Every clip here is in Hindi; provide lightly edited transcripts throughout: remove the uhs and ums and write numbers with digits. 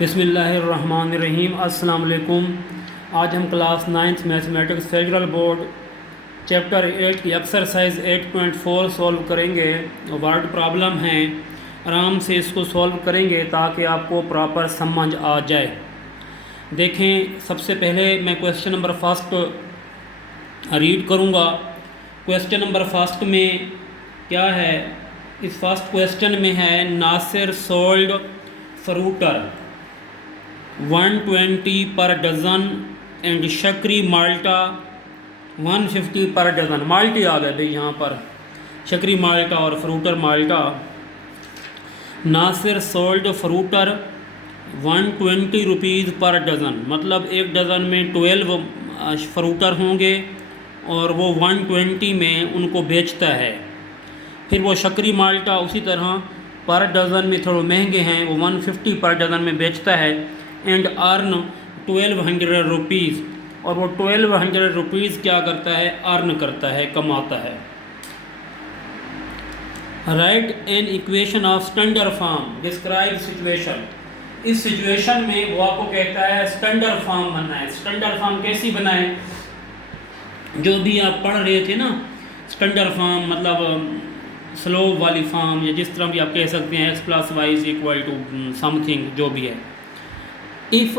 बिस्मिल्लाहिर्रहमानिर्रहीम। अस्सलाम वालेकुम। आज हम class 9th mathematics federal board chapter 8 की एक्सरसाइज 8.4 सॉल्व करेंगे। वर्ड प्रॉब्लम हैं, आराम से इसको सॉल्व करेंगे ताकि आपको प्रॉपर समझ आ जाए। देखें, सबसे पहले मैं क्वेश्चन नंबर फर्स्ट रीड करूँगा। क्वेश्चन नंबर फर्स्ट में क्या है? इस फर्स्ट क्वेश्चन में है नासिर सोल्ड फ्रूटर 120 पर डज़न एंड शक्री माल्टा 150 पर डज़न। माल्टी आ गए भाई यहाँ पर, शक्री माल्टा और फ्रूटर माल्टा। नासिर सोल्ड फ्रूटर 120 रुपीज़ पर डज़न, मतलब एक डज़न में 12 फ्रूटर होंगे और वो 120 में उनको बेचता है। फिर वो शक्री माल्टा उसी तरह पर डज़न में थोड़े महंगे हैं, वो 150 पर डज़न में बेचता है। एंड अर्न 1200 रुपीज़, और वो 1200 रुपीज़ क्या करता है? अर्न करता है, कमाता है। Write an equation of standard form, describe situation. इस सिचुएशन में वो आपको कहता है स्टैंडर्ड फॉर्म बनाए। स्टैंडर्ड फॉर्म कैसी बनाए? जो भी आप पढ़ रहे थे ना, स्टैंडर्ड फॉर्म मतलब स्लोप वाली फॉर्म, या जिस तरह भी आप कह सकते हैं x + y = समथिंग, जो भी है। इफ़,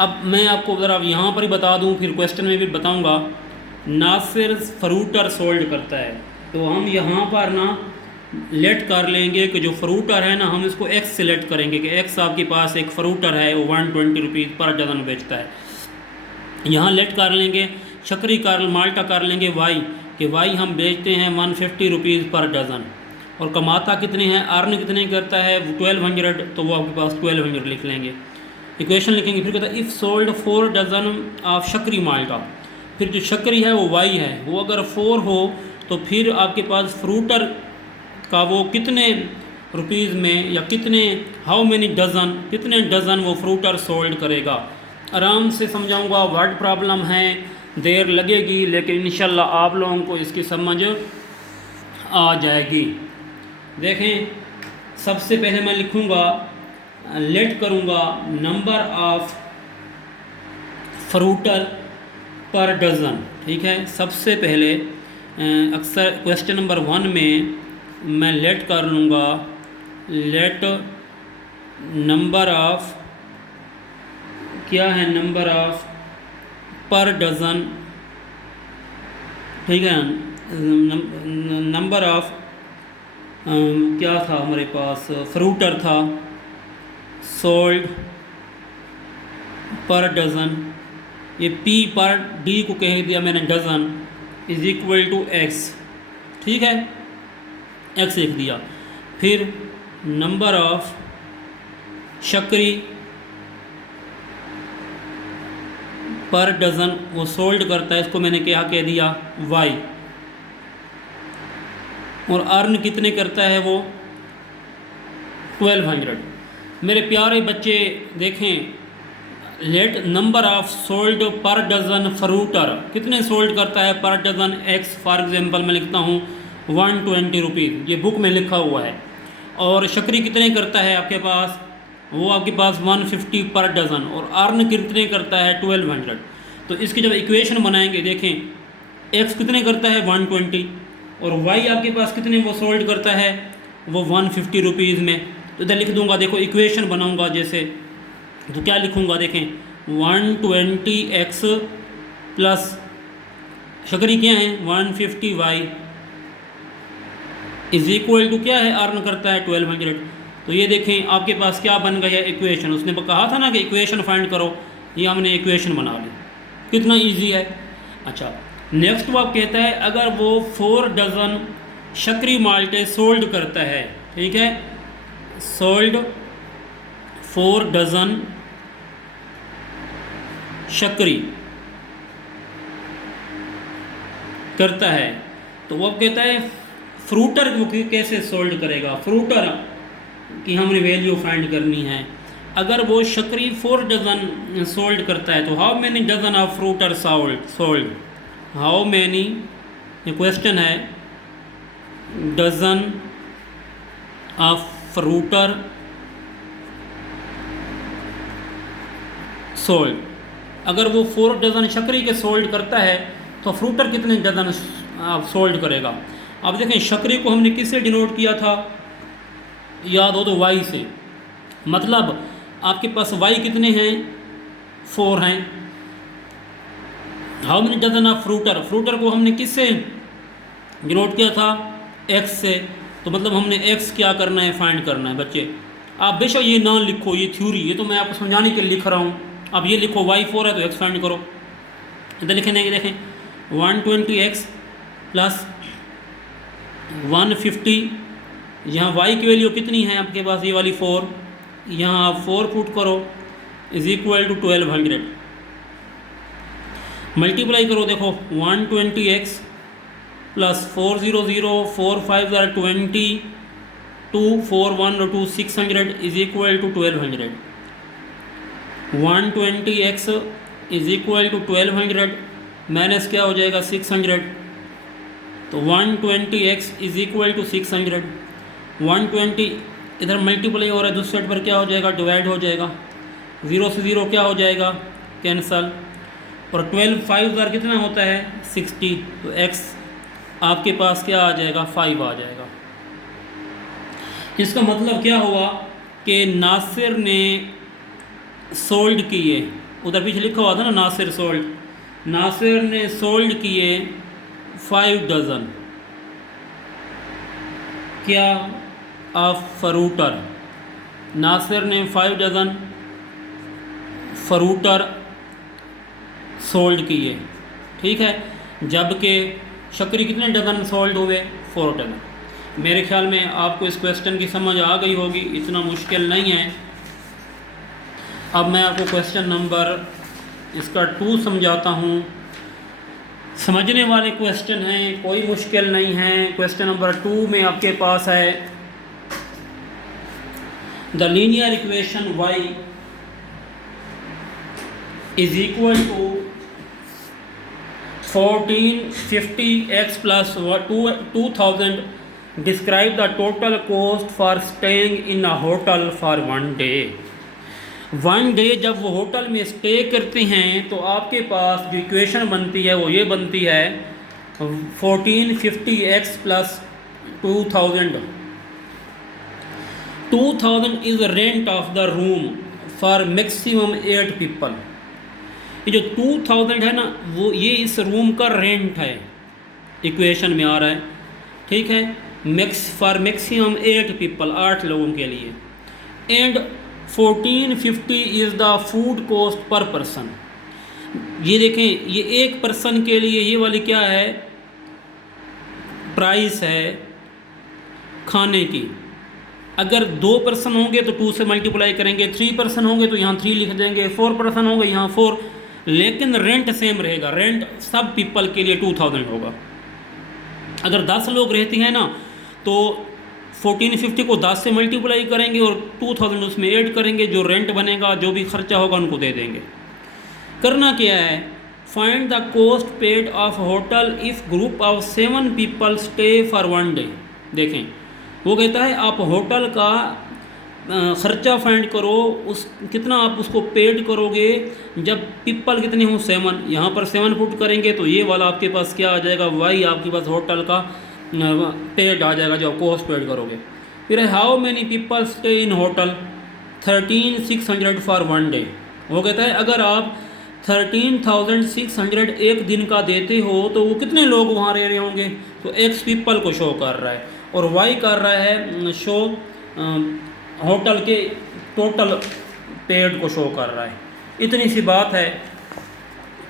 अब मैं आपको ज़रा यहाँ पर ही बता दूँ, फिर क्वेश्चन में भी बताऊँगा। नासिर फ्रूटर सोल्ड करता है, तो हम यहाँ पर ना लेट कर लेंगे कि जो फ्रूटर है ना, हम इसको x सेलेक्ट करेंगे कि x आपके पास एक फ्रूटर है, वो 120 रुपीज़ पर डज़न बेचता है। यहाँ लेट कर लेंगे, शक्री कर माल्टा कर लेंगे y, कि y हम बेचते हैं 150 रुपीज़ पर डज़न, और कमाता कितने हैं, अर्न कितने करता है 1200, तो वो आपके पास 1200 लिख लेंगे। इक्वेशन लिखेंगे। फिर कहता है इफ़ सोल्ड 4 डज़न ऑफ शक्री माल्टा, फिर जो शक्री है वो y है, वो अगर 4 हो तो फिर आपके पास फ्रूटर का वो कितने रुपीज़ में, या कितने, हाउ मेनी डज़न, कितने डज़न वो फ्रूटर सोल्ड करेगा। आराम से समझाऊंगा। वर्ड प्रॉब्लम है, देर लगेगी, लेकिन इंशाल्लाह आप लोगों को इसकी समझ आ जाएगी। देखें, सबसे पहले मैं लिखूंगा, लेट करूंगा नंबर ऑफ फ्रूटर पर डज़न। ठीक है, सबसे पहले अक्सर क्वेश्चन नंबर 1 में मैं लेट कर लूँगा, लेट नंबर ऑफ, क्या है, नंबर ऑफ पर डज़न। ठीक है, नंबर ऑफ क्या था हमारे पास, फ्रूटर था सोल्ड पर डज़न। ये P पर D को कह दिया मैंने डज़न = X। ठीक है, X लिख दिया। फिर नंबर ऑफ शक्री पर डज़न, वो सोल्ड करता है, इसको मैंने क्या कह दिया, Y। और अर्न कितने करता है वो 1200। मेरे प्यारे बच्चे देखें, लेट नंबर ऑफ सोल्ड पर डज़न फ्रूटर, कितने सोल्ड करता है पर डज़न X। फॉर एग्जांपल मैं लिखता हूँ 120 रुपीज़, ये बुक में लिखा हुआ है। और शक्री कितने करता है आपके पास, वो आपके पास 150 पर डज़न, और अर्न कितने करता है 1200। तो इसकी जब इक्वेशन बनाएंगे, देखें X कितने करता है 120, और Y आपके पास कितने वो सोल्ड करता है, वो 150 रुपीज़ में। तो इधर लिख दूंगा, देखो इक्वेशन बनाऊंगा जैसे, तो क्या लिखूंगा, देखें 120x प्लस शक्री क्या है 150y = क्या है, अर्न करता है 1200। तो ये देखें आपके पास क्या बन गया इक्वेशन। उसने कहा था ना कि इक्वेशन फाइंड करो, ये हमने इक्वेशन बना ली। कितना इजी है। अच्छा, नेक्स्ट वो आप कहता है अगर वो 4 डज़न शक्री माल्टे सोल्ड करता है, ठीक है, सोल्ड 4 डज़न शक्री करता है, तो वो अब कहता है फ्रूटर को कैसे सोल्ड करेगा। फ्रूटर की हमने वैल्यू फाइंड करनी है। अगर वो शक्री 4 डज़न सोल्ड करता है, तो how many dozen of fruiter sold, how many, ये क्वेश्चन है, डज़न ऑफ फ्रूटर सोल्ड। अगर वो 4 डज़न शक्करी के सोल्ड करता है तो फ्रूटर कितने डज़न सोल्ड करेगा। अब देखें शक्करी को हमने किससे डिनोट किया था, याद हो तो वाई से। मतलब आपके पास वाई कितने हैं, 4 हैं। हाउ मेनी डजन ऑफ फ्रूटर, फ्रूटर को हमने किससे डिनोट किया था, एक्स से। तो मतलब हमने एक्स क्या करना है, फाइंड करना है बच्चे। आप बेशक ये ना लिखो, ये थ्योरी, ये तो मैं आपको समझाने के लिए लिख रहा हूँ। अब ये लिखो वाई 4 है तो एक्स फाइंड करो। इधर लिखेंगे, देखें 120x प्लस 150, यहाँ y की वैल्यू कितनी है आपके पास, ये वाली 4, यहाँ आप 4 पुट करो इज इक्वल टू 1200। मल्टीप्लाई करो, देखो 120x plus 400, 4 5 20, 2 4 1 2 600 is equal to 1200। 120x is equal to 1200 minus क्या हो जाएगा 600, तो 120x इज इक्वल टू 600। 120 इधर मल्टीप्लाई हो रहा है, दूसरे साइड पर क्या हो जाएगा, डिवाइड हो जाएगा, 0 से 0 क्या हो जाएगा, कैंसल। और 12 5 कितना होता है 60, तो x आपके पास क्या आ जाएगा 5 आ जाएगा। इसका मतलब क्या हुआ कि नासिर ने सोल्ड किए, उधर पीछे लिखा हुआ था ना नासिर सोल्ड, नासिर ने सोल्ड किए 5 डज़न क्या ऑफ फ्रूटर, नासिर ने 5 डज़न फ्रूटर सोल्ड किए, ठीक है। जबकि शक्करी कितने डज़न सोल्ड हुए, 4 डज़न। मेरे ख्याल में आपको इस क्वेश्चन की समझ आ गई होगी, इतना मुश्किल नहीं है। अब मैं आपको क्वेश्चन नंबर इसका 2 समझाता हूँ। समझने वाले क्वेश्चन हैं, कोई मुश्किल नहीं है। क्वेश्चन नंबर 2 में आपके पास है the linear equation y is equal to 1450x plus 2000 describe the total cost for staying in a hotel for 1 day. 1 day जब वो होटल में स्टे करते हैं तो आपके पास जो इक्वेशन बनती है वो ये बनती है 1450x plus 2000। 2000 is rent of the room for maximum 8 people. ये जो 2000 है ना, वो ये इस रूम का रेंट है, इक्वेशन में आ रहा है, ठीक है। फॉर मैक्सिमम 8 पीपल, 8 लोगों के लिए। And 1450 is the food cost per person. ये देखें, ये एक पर्सन के लिए ये वाली क्या है, प्राइस है खाने की। अगर 2 पर्सन होंगे तो 2 से मल्टीप्लाई करेंगे, 3 पर्सन होंगे तो यहाँ 3 लिख देंगे, 4 पर्सन होंगे यहाँ 4, लेकिन रेंट सेम रहेगा। रेंट सब पीपल के लिए 2000 होगा। अगर 10 लोग रहते हैं ना तो 1450 को 10 से मल्टीप्लाई करेंगे और 2000 उसमें ऐड करेंगे, जो रेंट बनेगा, जो भी खर्चा होगा उनको दे देंगे। करना क्या है, find the cost paid of hotel if group of 7 people stay for 1 day. देखें, वो कहता है आप होटल का ख़र्चा फाइंड करो, उस कितना आप उसको पेड करोगे जब पीपल कितने हों 7। यहाँ पर 7 पुट करेंगे तो ये वाला आपके पास क्या आ जाएगा, वाई आपके पास होटल का पेड आ जाएगा जो आप कॉस्ट पेड करोगे। फिर how many people stay in hotel, 13600 for 1 day. वो कहता है अगर आप 13600 एक दिन का देते हो तो वो कितने लोग वहाँ रह रहे होंगे, तो एक्स पीपल को शो कर रहा है और वाई कर रहा है शो होटल के टोटल पेड को शो कर रहा है। इतनी सी बात है।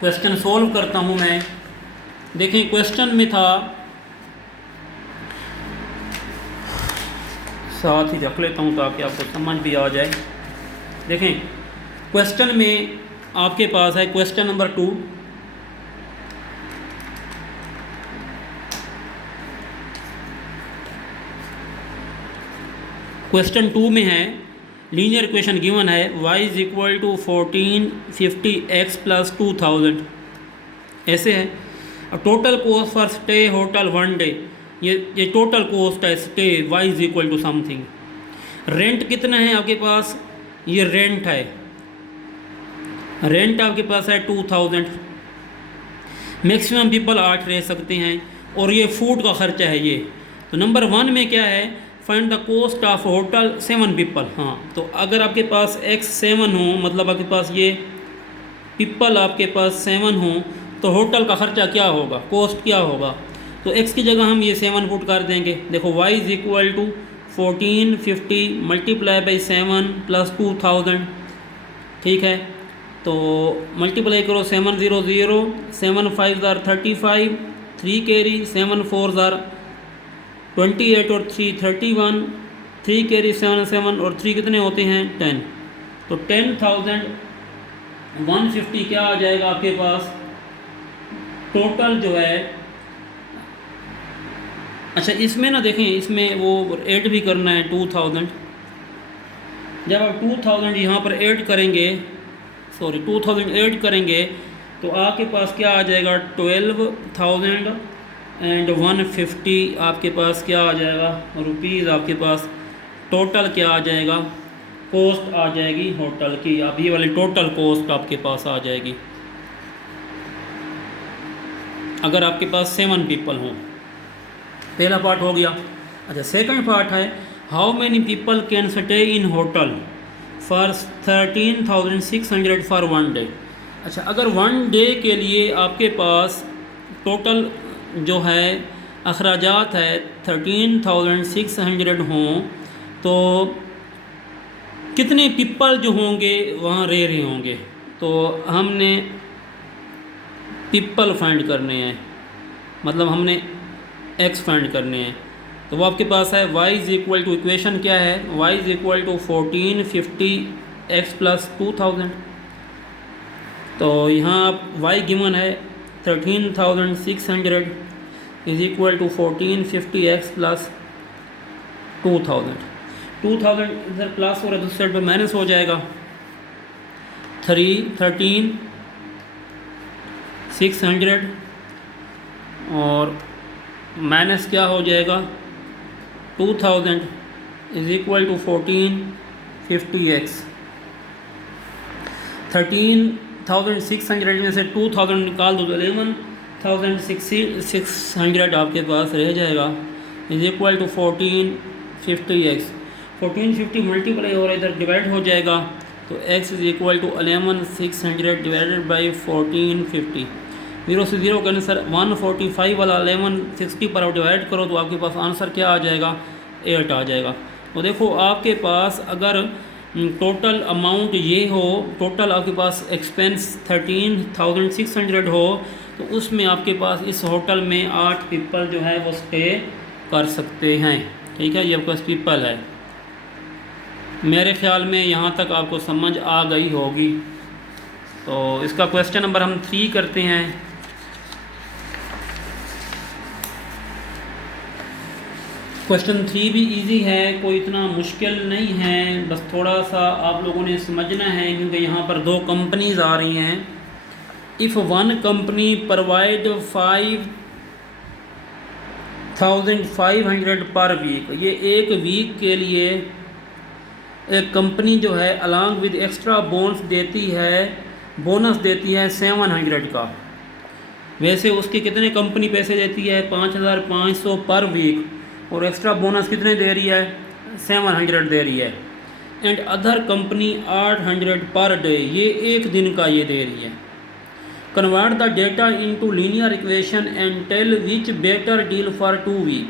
क्वेश्चन सोल्व करता हूँ मैं। देखें, क्वेश्चन में था, साथ ही रख लेता हूँ ताकि आपको समझ भी आ जाए। देखें, क्वेश्चन में आपके पास है क्वेश्चन नंबर 2। क्वेश्चन 2 में है लीनियर इक्वेशन गिवन है y is equal to 1450x plus 2000, ऐसे है। और total cost for stay hotel 1 day, ये टोटल कॉस्ट है stay, y is equal to something. Rent कितना है आपके पास, ये रेंट है, रेंट आपके पास है 2000, मैक्सिमम पीपल 8 रह सकते हैं, और ये फूड का खर्चा है ये। तो नंबर 1 में क्या है, find the cost of hotel 7 people. हाँ, तो अगर आपके पास x7 हो, मतलब आपके पास ये पीपल आपके पास 7 हो, तो होटल का खर्चा क्या होगा, कॉस्ट क्या होगा। तो x की जगह हम ये 7 पुट कर देंगे। देखो y is equal to 1450 multiply by 7 plus 2000, ठीक है। तो मल्टीप्लाई करो, 7 0 0, 7 5 ज़ार 35, 3 कैरी, 7 4 ज़ार 28 और 3 31, 3 कैरी 7 7 और 3 कितने होते हैं 10। तो 10,150 क्या आ जाएगा आपके पास टोटल जो है। अच्छा, इसमें ना देखें, इसमें वो ऐड भी करना है 2000। जब आप 2000 यहाँ पर ऐड करेंगे, 2000 ऐड करेंगे, तो आपके पास क्या आ जाएगा 12,150 आपके पास क्या आ जाएगा रुपीज़, आपके पास टोटल क्या आ जाएगा, कॉस्ट आ जाएगी होटल की। अब ये वाली टोटल कॉस्ट आपके पास आ जाएगी अगर आपके पास 7 पीपल हों। पहला पार्ट हो गया। अच्छा, सेकंड पार्ट है, how many people can stay in hotel for 13,600 for 1 day. अच्छा, अगर 1 डे के लिए आपके पास टोटल जो है अखराजात है 13,600 हों, तो कितने पीपल जो होंगे वहाँ रह रहे होंगे। तो हमने पीपल फाइंड करने हैं, मतलब हमने एक्स फाइंड करने हैं। तो वो आपके पास है y is equal to, equation क्या है, y is equal to 1450 x plus 2000। तो यहाँ आप y गिवन है 13,600 is equal to 1450 x plus 2000। 2000 इधर प्लस हो रहा है, दूसरी साइड पर माइनस हो जाएगा। 13,600 और माइनस क्या हो जाएगा 2000 इज इक्वल टू 1450x। 13,600 में से 2000 निकाल दो तो 11,600 आपके पास रह जाएगा, is equal to 1450x। 1450 multiply हो रहा है, इधर डिवाइड हो जाएगा, तो x is equal to 11,600 divided by 1450। 0 से 0 का आंसर 145 वाला 1160 पर आप डिवाइड करो तो आपके पास आंसर क्या आ जाएगा 8 आ जाएगा। तो देखो आपके पास अगर टोटल अमाउंट ये हो, टोटल आपके पास एक्सपेंस 13,600 हो, तो उसमें आपके पास इस होटल में 8 पीपल जो है वो स्टे कर सकते हैं। ठीक है, ये आपके पास पीपल है। मेरे ख्याल में यहाँ तक आपको समझ आ गई होगी। तो इसका क्वेश्चन नंबर हम 3 करते हैं। क्वेश्चन 3 भी इजी है, कोई इतना मुश्किल नहीं है, बस थोड़ा सा आप लोगों ने समझना है क्योंकि यहाँ पर 2 कंपनीज आ रही हैं। इफ़ वन कंपनी प्रोवाइड 5,500 पर वीक, ये एक वीक के लिए एक कंपनी जो है अलॉन्ग विद एक्स्ट्रा बोनस देती है 700 का। वैसे उसके कितने कंपनी पैसे देती है 5,500 पर वीक, और एक्स्ट्रा बोनस कितने दे रही है 700 दे रही है। And other company 800 per day, ये एक दिन का ये दे रही है। Convert the data into linear equation and tell which better deal for 2 week.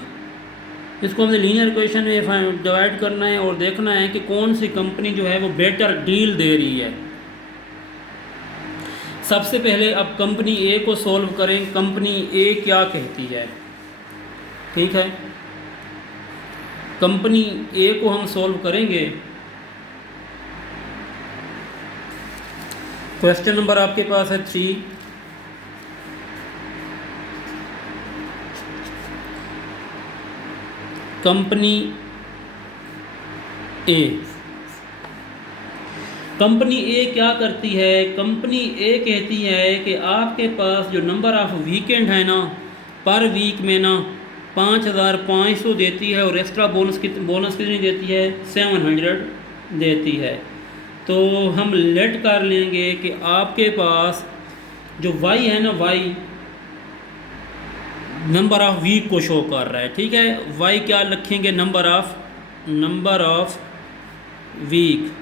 इसको हमने लीनियर इक्वेशन में डिवाइड करना है और देखना है कि कौन सी कंपनी जो है वो बेटर डील दे रही है। सबसे पहले अब कंपनी ए को सॉल्व करें, कंपनी ए क्या कहती है। ठीक है, कंपनी ए को हम सॉल्व करेंगे। क्वेश्चन नंबर आपके पास है 3। कंपनी ए, कंपनी ए क्या करती है, कंपनी ए कहती है कि आपके पास जो नंबर ऑफ वीकेंड है ना, पर वीक में ना 5,500 देती है और एक्स्ट्रा बोनस कितनी देती है 700 देती है। तो हम लेट कर लेंगे कि आपके पास जो y है ना, y नंबर ऑफ़ वीक को शो कर रहा है, ठीक है। y क्या रखेंगे, नंबर ऑफ़ वीक,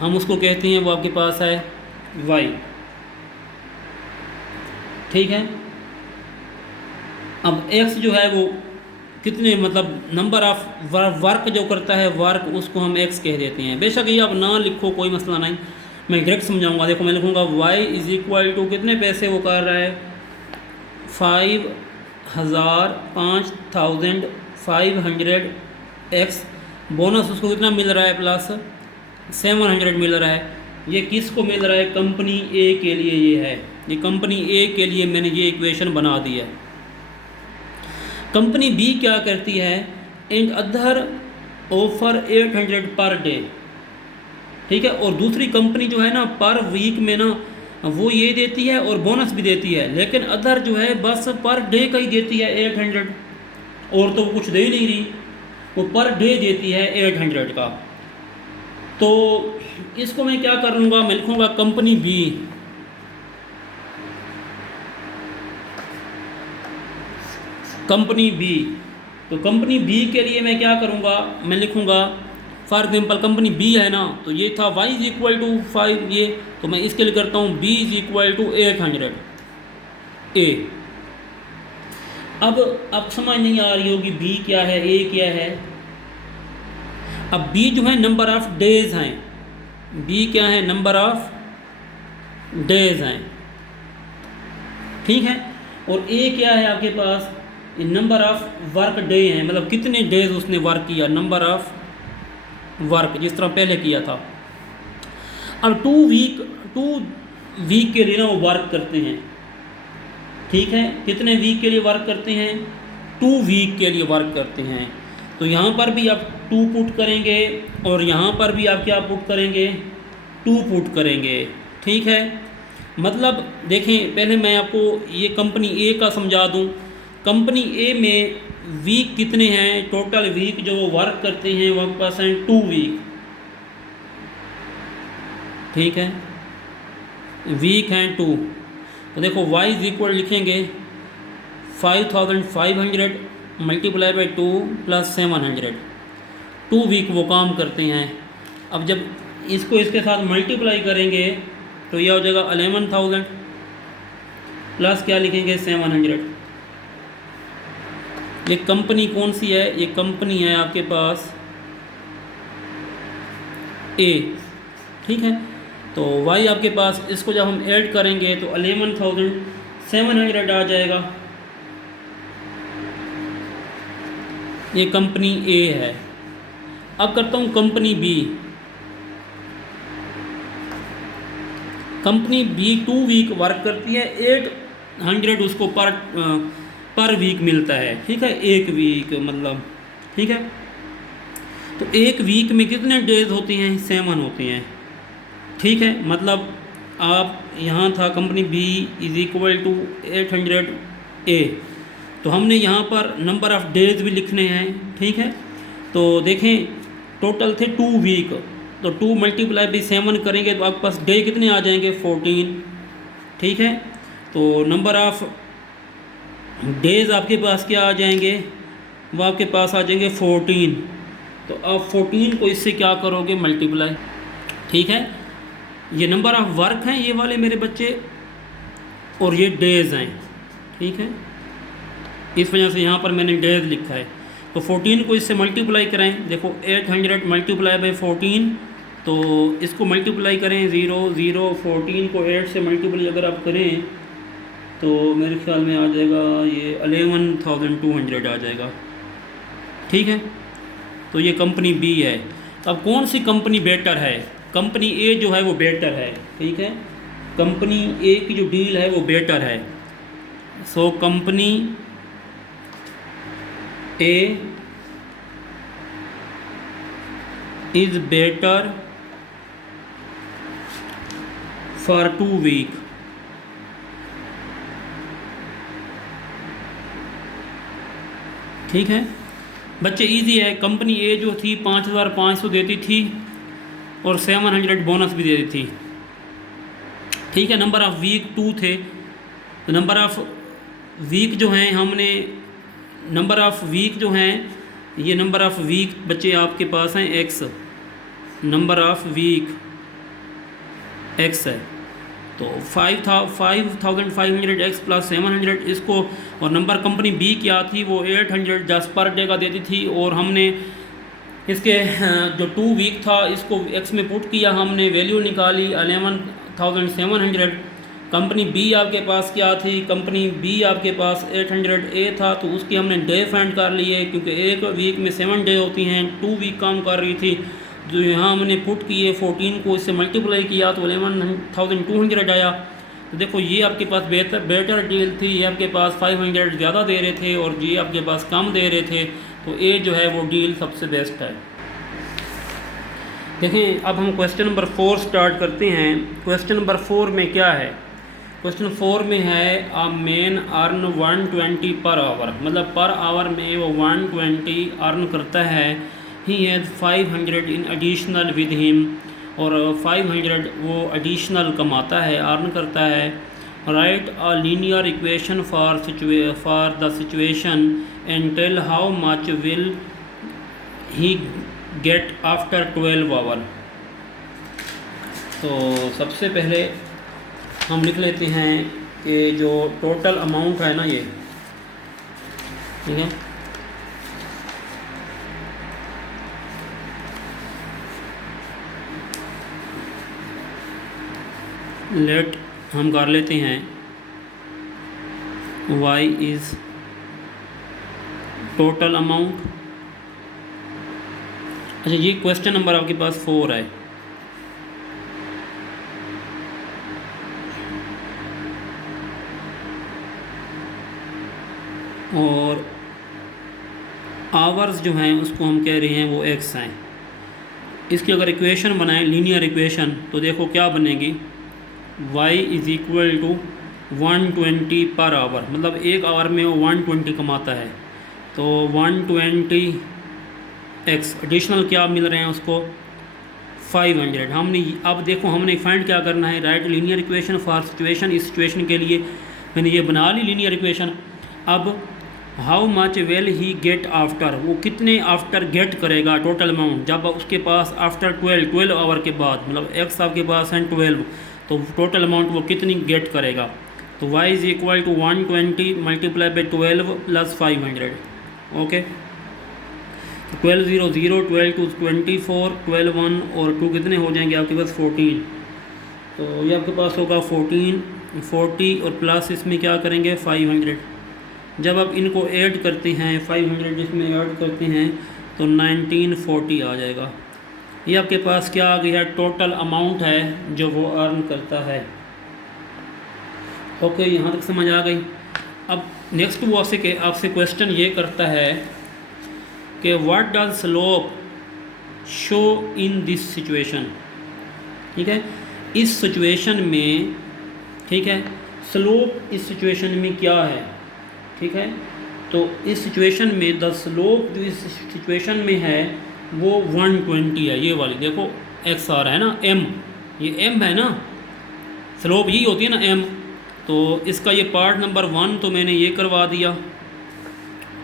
हम उसको कहते हैं, वो आपके पास है y, ठीक है। अब x जो है वो कितने, मतलब नंबर ऑफ़ वर्क जो करता है वर्क, उसको हम x कह देते हैं। बेशक ये आप ना लिखो, कोई मसला नहीं, मैं डायरेक्ट समझाऊंगा। देखो मैं लिखूंगा y इज़ इक्वल टू कितने पैसे वो कर रहा है, 5,500 x, बोनस उसको कितना मिल रहा है, प्लस 700 मिल रहा है। ये किसको मिल रहा है, कंपनी ए के लिए ये है, ये कंपनी ए के लिए मैंने ये इक्वेशन बना दी है। कंपनी बी क्या करती है, and other offer 800 per day, ठीक है। और दूसरी कंपनी जो है ना, पर वीक में ना वो ये देती है और बोनस भी देती है, लेकिन अदर जो है बस पर डे का ही देती है 800, और तो कुछ दे ही नहीं रही, वो पर डे देती है 800 का। तो इसको मैं क्या कर लूँगा, मैं लिखूँगा कंपनी बी, कंपनी बी। तो कंपनी बी के लिए मैं क्या करूँगा, मैं लिखूँगा फॉर एग्जाम्पल कंपनी बी है ना, तो ये था y इज़ इक्वल टू 5, ये तो मैं इसके लिए करता हूँ b is equal to 800 a। अब समझ नहीं आ रही होगी b क्या है, a क्या है। अब b जो है नंबर ऑफ डेज हैं, b क्या है, नंबर ऑफ डेज हैं, ठीक है। और a क्या है आपके पास, नंबर ऑफ वर्क डे हैं, मतलब कितने डेज उसने वर्क किया, नंबर ऑफ वर्क, जिस तरह पहले किया था। अब 2 वीक के लिए ना वो वर्क करते हैं, ठीक है। कितने वीक के लिए वर्क करते हैं, 2 वीक के लिए वर्क करते हैं। तो यहाँ पर भी आप 2 पुट करेंगे और यहाँ पर भी आप क्या पुट करेंगे, 2 पुट करेंगे, ठीक है। मतलब देखें, पहले मैं आपको ये कंपनी ए का समझा दूँ। कंपनी ए में वीक कितने हैं, टोटल वीक जो वो वर्क करते हैं वो आपके पास हैं 2 वीक, ठीक है, वीक हैं 2। तो देखो y इज इक्वल लिखेंगे 5,500 मल्टीप्लाई बाई 2 प्लस 700, 2 वीक वो काम करते हैं। अब जब इसको इसके साथ मल्टीप्लाई करेंगे तो यह हो जाएगा 11,000 प्लस क्या लिखेंगे 700। ये कंपनी कौन सी है, ये कंपनी है आपके पास ए, ठीक है। तो y आपके पास, इसको जब हम ऐड करेंगे तो 11,700 आ जाएगा, ये कंपनी ए है। अब करता हूँ company B. Company B 2 week work करती है, 800 उसको पर वीक मिलता है, ठीक है, 1 वीक मतलब, ठीक है। तो 1 वीक में कितने डेज होते हैं, 7 होते हैं, ठीक है। मतलब आप यहाँ था company B is equal to 800 A, तो हमने यहाँ पर नंबर ऑफ़ डेज भी लिखने हैं, ठीक है। तो देखें टोटल थे 2 वीक, तो 2 मल्टीप्लाई बाई 7 करेंगे तो आपके पास डे कितने आ जाएंगे 14, ठीक है। तो नंबर ऑफ़ डेज आपके पास क्या आ जाएंगे, वो आपके पास आ जाएंगे 14। तो आप 14 को इससे क्या करोगे, मल्टीप्लाई, ठीक है। ये नंबर ऑफ़ वर्क हैं ये वाले मेरे बच्चे, और ये डेज़ हैं, ठीक है। इस वजह से यहाँ पर मैंने डेज़ लिखा है। तो 14 को इससे मल्टीप्लाई करें, देखो 800 मल्टीप्लाई बाई 14, तो इसको मल्टीप्लाई करें 0 0, 14 को 8 से मल्टीप्लाई अगर आप करें तो मेरे ख्याल में आ जाएगा ये 11,200 आ जाएगा, ठीक है। तो ये कंपनी बी है। अब कौन सी कंपनी बेटर है, कंपनी ए जो है वो बेटर है, ठीक है। कंपनी ए की जो डील है वो बेटर है। सो company A is better for 2 week, ठीक है बच्चे, इजी है। कंपनी ए जो थी 5,500 देती थी और 700 बोनस भी दे दी थी। ठीक है, नंबर ऑफ़ वीक 2 थे, तो नंबर ऑफ़ वीक जो हैं हमने नंबर ऑफ़ वीक जो हैं ये नंबर ऑफ़ वीक बच्चे आपके पास हैं X, number of week X है, तो 5500 एक्स प्लस 700 इसको, और नंबर कंपनी बी क्या थी वो 800 जस्ट पर डे का देती थी, और हमने इसके जो 2 वीक था इसको एक्स में पुट किया, हमने वैल्यू निकाली 11,700। कंपनी बी आपके पास क्या थी, कंपनी बी आपके पास 800 ए था, तो उसकी हमने डे फाइंड कर लिए, क्योंकि एक वीक में 7 डे होती हैं, 2 वीक काम कर रही थी, जो यहाँ हमने पुट किए 14 को इससे मल्टीप्लाई किया तो 11,200 आया। तो देखो ये आपके पास बेटर डील थी, ये आपके पास 500 ज़्यादा दे रहे थे और ये आपके पास कम दे रहे थे, तो ए जो है वो डील सबसे बेस्ट है। देखें अब हम क्वेश्चन नंबर 4 स्टार्ट करते हैं। क्वेश्चन नंबर 4 में क्या है, क्वेश्चन 4 में है a man earn 120 per hour, मतलब पर आवर में वो 120 अर्न करता है। He has 500 in additional with him, और 500 वो एडिशनल कमाता है, अर्न करता है। Write a linear equation for the situation and tell how much will he get after 12 hour. तो सबसे पहले हम लिख लेते हैं कि जो टोटल अमाउंट है ना ये, ठीक है, लेट हम कर लेते हैं y इज़ टोटल अमाउंट। अच्छा ये क्वेश्चन नंबर आपके पास 4 है, और आवर्स जो हैं उसको हम कह रहे हैं वो x हैं। इसकी अगर इक्वेशन बनाएं लीनियर इक्वेशन तो देखो क्या बनेगी, y is equal to 120 per hour, मतलब एक आवर में वो 120 कमाता है, तो 120 x एडिशनल क्या मिल रहे हैं उसको 500। हमने अब देखो हमने फाइंड क्या करना है, right linear equation for situation. इस सिचुएशन के लिए मैंने ये बना ली लीनियर इक्वेशन। अब how much will he get after, वो कितने आफ्टर गेट करेगा टोटल अमाउंट, जब उसके पास आफ्टर 12 आवर के बाद, मतलब एक्स आपके पास हैं 12, तो टोटल अमाउंट वो कितनी गेट करेगा। तो y is equal to 120 multiply by 12 plus 500। Okay, 12 0 0, 12 2 24, 12 1 और 2 कितने हो जाएंगे आपके पास 14, तो ये आपके पास होगा 14 40 और प्लस इसमें क्या करेंगे 500। जब आप इनको ऐड करते हैं 500 इसमें ऐड करते हैं तो 1940 आ जाएगा। ये आपके पास क्या आ गया, टोटल अमाउंट है जो वो अर्न करता है। ओके, यहाँ तक समझ आ गई। अब नेक्स्ट वो आपसे क्वेश्चन ये करता है कि what does slope show in this situation. ठीक है, इस सिचुएशन में, ठीक है, स्लोप इस सिचुएशन में क्या है। ठीक है, तो इस सिचुएशन में द स्लोप जो इस सिचुएशन में है वो 120 है। ये वाली देखो एक्स आ रहा है ना, एम, ये एम है ना, स्लोप यही होती है ना एम। तो इसका ये पार्ट नंबर 1 तो मैंने ये करवा दिया।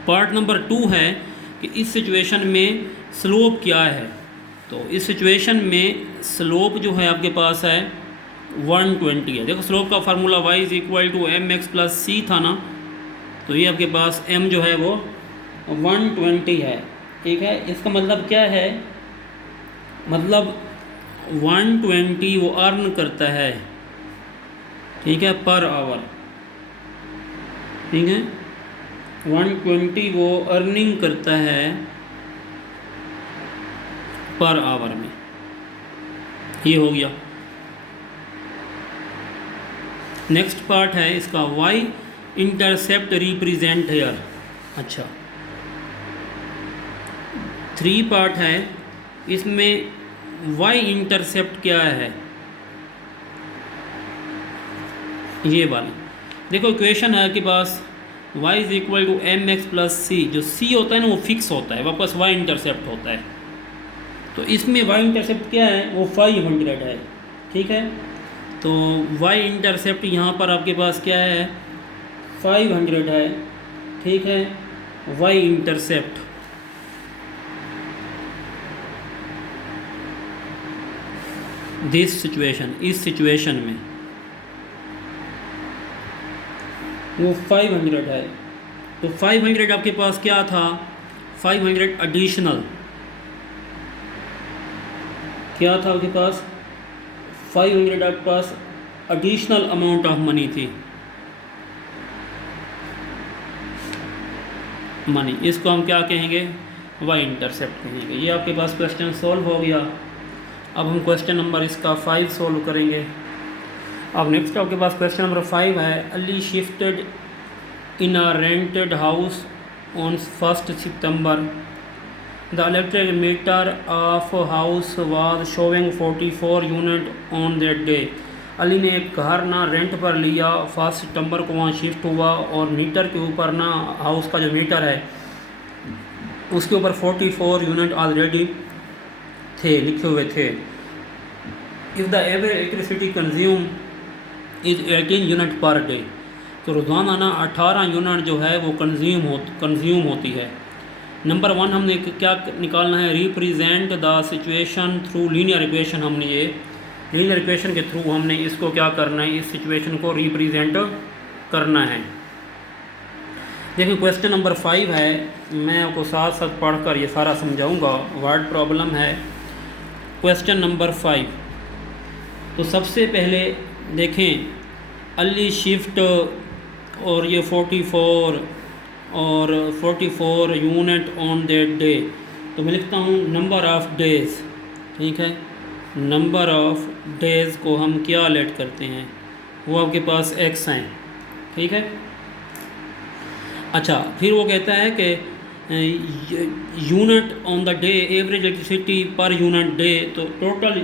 पार्ट नंबर 2 है कि इस सिचुएशन में स्लोप क्या है। तो इस सिचुएशन में स्लोप जो है आपके पास है 120 है। देखो स्लोप का formula y is equal to m x plus c था ना, तो ये आपके पास m जो है वो 120 है। ठीक है, इसका मतलब क्या है, मतलब 120 वो अर्न करता है, ठीक है, पर आवर। ठीक है, 120 वो अर्निंग करता है पर आवर में। ये हो गया। नेक्स्ट पार्ट है इसका y इंटरसेप्ट रिप्रेजेंट हेयर। अच्छा, 3 पार्ट है इसमें। y इंटरसेप्ट क्या है, ये वाली देखो इक्वेशन है आपके पास, y is equal to m x plus c. जो c होता है ना वो फिक्स होता है, वापस y इंटरसेप्ट होता है। तो इसमें वाई इंटरसेप्ट क्या है, वो 500 है, ठीक है। तो वाई इंटरसेप्ट यहाँ पर आपके पास क्या है, 500 है, ठीक है। वाई इंटरसेप्ट दिस सिचुएशन, इस सिचुएशन में वो 500 है। तो 500 आपके पास क्या था, 500 एडिशनल क्या था आपके पास, 500 आपके पास एडिशनल अमाउंट ऑफ मनी थी, मनी, इसको हम क्या कहेंगे, वाई इंटरसेप्ट कहेंगे। ये आपके पास क्वेश्चन सॉल्व हो गया। अब हम क्वेश्चन नंबर इसका 5 सॉल्व करेंगे। अब नेक्स्ट आपके पास क्वेश्चन नंबर 5 है, Ali shifted in a rented house on 1 September, the electric meter of house was showing 44 unit on that day. Ali ने एक घर ना रेंट पर लिया, 1 सितंबर को वहाँ शिफ्ट हुआ और मीटर के ऊपर ना, हाउस का जो मीटर है उसके ऊपर 44 यूनिट ऑलरेडी थे, लिखे हुए थे। If the average electricity consume is 18 unit per day, तो रोज़ाना ना 18 यूनिट जो है वो कंज्यूम होती है। नंबर 1 हमने क्या निकालना है, represent the situation through linear equation. हमने ये लीनियर इक्वेशन के थ्रू हमने इसको क्या करना है, इस सिचुएशन को रिप्रेजेंट करना है। देखिए क्वेश्चन नंबर 5 है, मैं आपको साथ साथ पढ़कर ये सारा समझाऊंगा, वर्ड प्रॉब्लम है। क्वेश्चन नंबर 5, तो सबसे पहले देखें, अली शिफ्ट और ये 44 और 44 यूनिट ऑन दैट डे, तो मैं लिखता हूँ नंबर ऑफ़ डेज़, ठीक है। नंबर ऑफ़ डेज़ को हम क्या लेट करते हैं, वो आपके पास x हैं, ठीक है। अच्छा, फिर वो कहता है कि unit on the day, average electricity per unit day, तो टोटल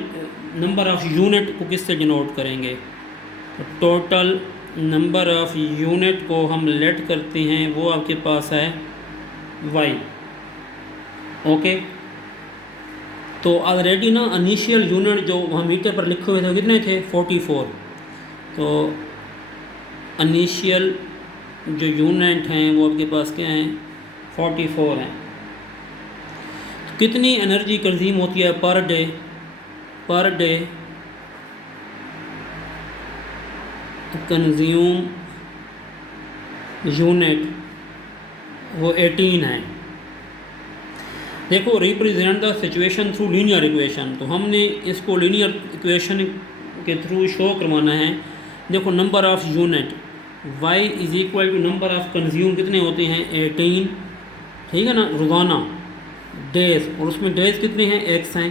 नंबर ऑफ़ यूनिट को किससे डिनोट करेंगे, तो टोटल नंबर ऑफ़ यूनिट को हम लेट करते हैं, वो आपके पास है y, ओके। तो ऑलरेडी ना इनिशियल यूनिट जो वहाँ मीटर पर लिखे हुए थे कितने थे, 44। तो इनिशियल जो यूनिट हैं वो आपके पास क्या हैं, 44 हैं। तो कितनी एनर्जी कंज्यूम होती है per day, per day consume unit वो 18 है। देखो represent the situation through linear equation, तो हमने इसको लीनियर इक्वेशन के थ्रू शो करवाना है। देखो number of unit y is equal to number of consume कितने होते हैं, 18, ठीक है ना, रोज़ाना डेज, और उसमें डेज कितने हैं, x हैं।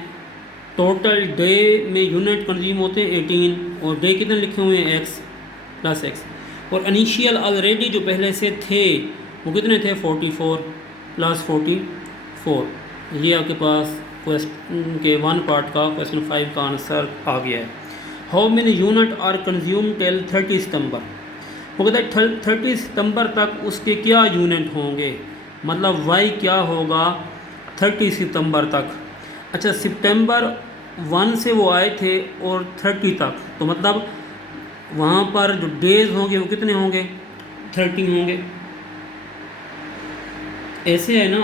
टोटल डे में यूनिट कंज्यूम होते हैं 18, और डे कितने लिखे हुए हैं, x प्लस x, और इनिशियल ऑलरेडी जो पहले से थे वो कितने थे, 44 प्लस 44। ये आपके पास क्वेश्चन के 1 पार्ट का क्वेश्चन 5 का आंसर आ गया है। How many unit are consume till 30 सितंबर, वो कहता है 30 सितंबर तक उसके क्या यूनिट होंगे, मतलब y क्या होगा 30 सितंबर तक। अच्छा, सितंबर 1 से वो आए थे और 30 तक, तो मतलब वहाँ पर जो डेज़ होंगे वो कितने होंगे, 30 होंगे। ऐसे है ना,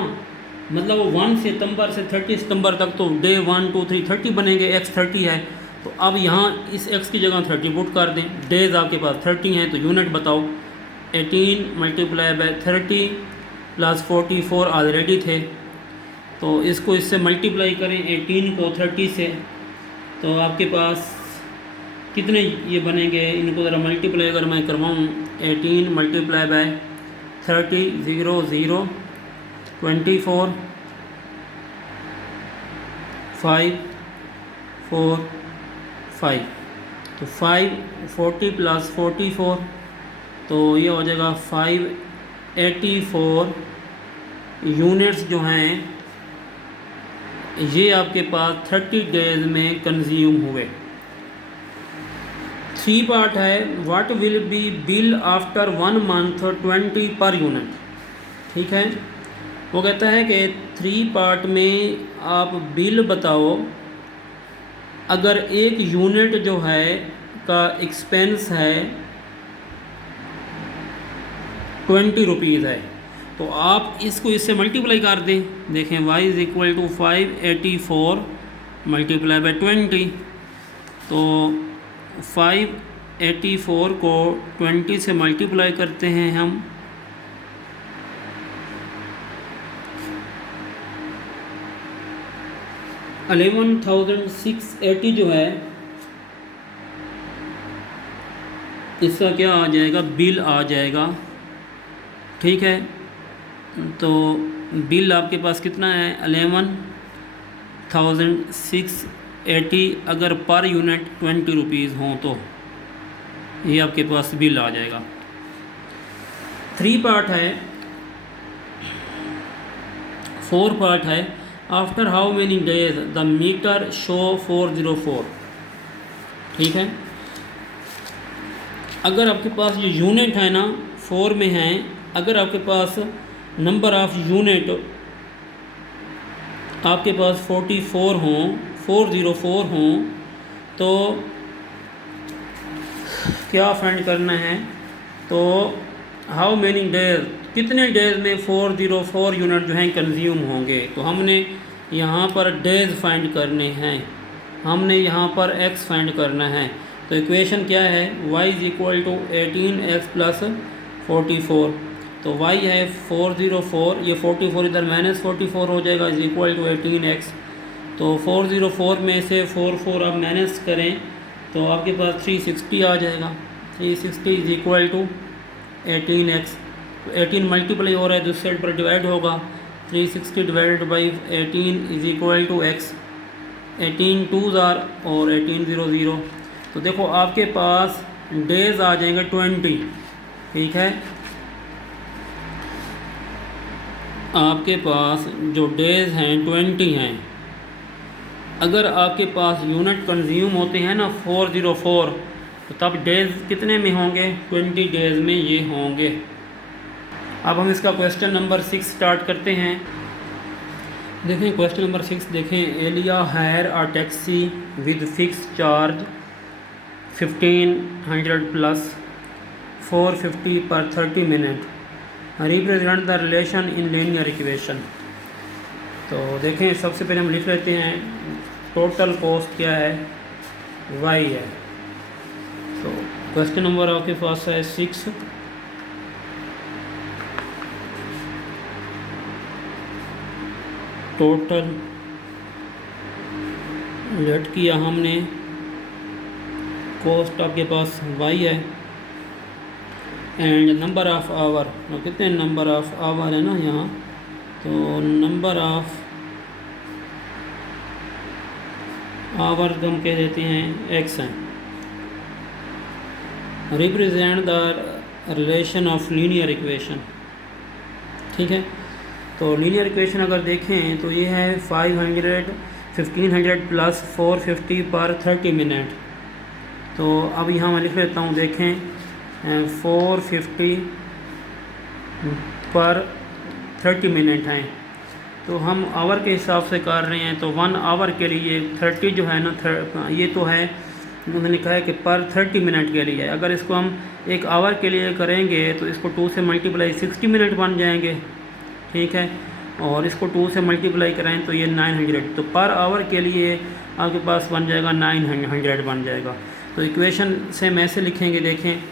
मतलब वो 1 सितंबर से 30 सितंबर तक तो डे 1 2 3 30 बनेंगे, x 30 है। तो अब यहाँ इस x की जगह 30 पुट कर दें, डेज आपके पास 30 हैं, तो यूनिट बताओ, 18 मल्टीप्लाई बाय 30 प्लस 44 ऑलरेडी थे, तो इसको इससे मल्टीप्लाई करें 18 को 30 से, तो आपके पास कितने ये बनेंगे, इनको ज़रा मल्टीप्लाई अगर मैं करवाऊँ, 18 मल्टीप्लाई बाय 30 0 0 24 5 4 5, तो 5 40 प्लस 44, तो ये हो जाएगा 584 यूनिट्स जो हैं ये आपके पास 30 डेज़ में कंज्यूम हुए। 3 पार्ट है, what will B bill after 1 month 20 per unit, ठीक है। वो कहता है कि 3 पार्ट में आप बिल बताओ अगर 1 यूनिट जो है का एक्सपेंस है 20 रुपीज़ है, तो आप इसको इससे मल्टीप्लाई कर दें। देखें y is equal to 584 multiply by 20, तो 584 को 20 से मल्टीप्लाई करते हैं हम, $11,680 जो है इसका क्या आ जाएगा, बिल आ जाएगा। ठीक है, तो बिल आपके पास कितना है 11,680, अगर पर यूनिट 20 रुपीज़ हों तो ये आपके पास बिल आ जाएगा। 3 पार्ट है, 4 पार्ट है। After how many days the meter show 404। ठीक है, अगर आपके पास ये यूनिट है ना 4 में है, अगर आपके पास नंबर ऑफ़ यूनिट आपके पास 44 हों, 404 हों, तो क्या फाइंड करना है, तो हाउ मेनी डेज, कितने डेज में 404 यूनिट जो हैं कंज्यूम होंगे। तो हमने यहाँ पर डेज फाइंड करने हैं, हमने यहाँ पर एक्स फाइंड करना है। तो इक्वेशन क्या है, y is equal to 18x plus 44। तो y है 404, ये 44 इधर -44 हो जाएगा, इज़ इक्वल टू 18x। तो 404 में से 44 आप माइनस करें तो आपके पास 360 आ जाएगा। 360 is equal to 18x। 18 multiply हो रहा है, दूसरी साइड पर डिवाइड होगा, 360 divided by 18 is equal to x। 18 2s are और 18 0 0। तो देखो आपके पास डेज़ आ जाएंगे 20। ठीक है, आपके पास जो डेज़ हैं 20 हैं। अगर आपके पास यूनिट कंज्यूम होते हैं ना 404, तो तब डेज़ कितने में होंगे, 20 डेज़ में ये होंगे। अब हम इसका क्वेश्चन नंबर 6 स्टार्ट करते हैं। देखें क्वेश्चन नंबर 6 देखें। Aliya hire a taxi with fix charge 1500 plus 450 per 30 minute. Represent the relation in linear equation. तो देखें सबसे पहले हम लिख लेते हैं टोटल कॉस्ट क्या है, y है। तो क्वेश्चन नंबर आपके पास है 6। टोटल लेट किया हमने, कॉस्ट आपके पास y है, एंड नंबर ऑफ़ आवर, कितने नंबर ऑफ़ आवर है ना यहाँ, तो नंबर ऑफ़ आवर हम कह देते हैं x हैं। Represent the relation of linear equation. ठीक है, तो लीनियर इक्वेशन अगर देखें तो ये है 1500 प्लस 450 पर 30 मिनट। तो अब यहाँ मैं लिख लेता हूँ, देखें 450 पर 30 मिनट हैं, तो हम आवर के हिसाब से कर रहे हैं। तो 1 आवर के लिए 30 जो है ना, ये तो है उन्होंने लिखा है कि पर 30 मिनट के लिए। अगर इसको हम 1 आवर के लिए करेंगे तो इसको 2 से मल्टीप्लाई 60 मिनट बन जाएंगे। ठीक है, और इसको 2 से मल्टीप्लाई कराएं तो ये 900, तो पर आवर के लिए आपके पास बन जाएगा 900 बन जाएगा। तो इक्वेशन से हम ऐसे लिखेंगे, देखें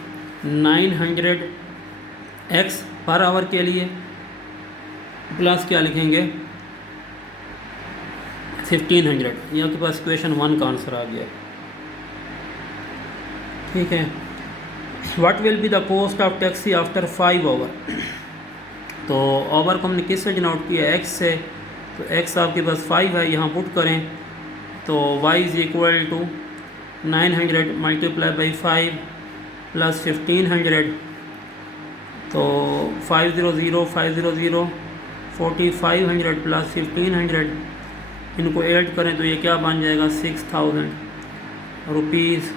900x पर आवर के लिए प्लस क्या लिखेंगे 1500। ये आपके पास इक्वेशन 1 का आंसर आ गया। ठीक है, what will be the cost of taxi after 5 hour. तो आवर को हमने किस से डिनोट किया, x से, तो x आपके पास 5 है, यहाँ पुट करें तो y is equal to 900 multiply by 5 plus 1500, तो 500 500 4500 प्लस 1500, इनको ऐड करें तो ये क्या बन जाएगा 6000 रुपीज़।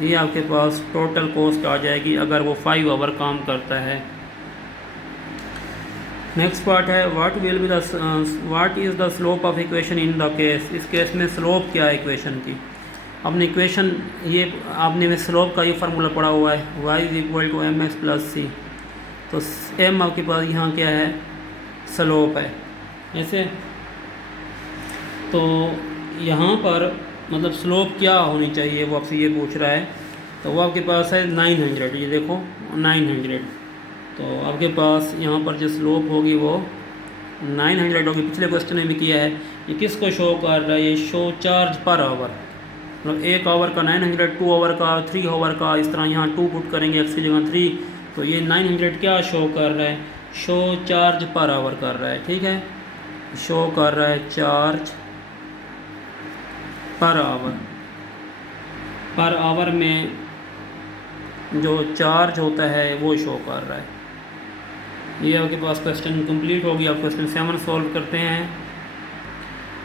ये आपके पास टोटल कॉस्ट आ जाएगी अगर वो 5 आवर काम करता है। नेक्स्ट पार्ट है what will be the what is the slope of equation in the case. इस केस में स्लोप क्या है इक्वेशन की। आपने इक्वेशन ये आपने में स्लोप का ये फार्मूला पढ़ा हुआ है y is equal to m x plus c. तो m आपके पास यहाँ क्या है, स्लोप है ऐसे। तो यहाँ पर मतलब स्लोप क्या होनी चाहिए वो आपसे ये पूछ रहा है। तो वो आपके पास है 900, ये देखो 900। तो आपके पास यहाँ पर जो स्लोप होगी वो 900 होगी। पिछले क्वेश्चन में भी किया है। ये किसको शो कर रहा है, ये शो चार्ज पर आवर, मतलब 1 आवर का 900, 2 आवर का, 3 आवर का, इस तरह यहाँ 2 पुट करेंगे x की जगह 3। तो ये 900 क्या शो कर रहा है, शो चार्ज पर आवर कर रहा है। ठीक है, शो कर रहा है charge per hour. Per hour में जो चार्ज होता है वो शो कर रहा है। ये आपके पास क्वेश्चन कंप्लीट हो गया। आप क्वेश्चन 7 सॉल्व करते हैं।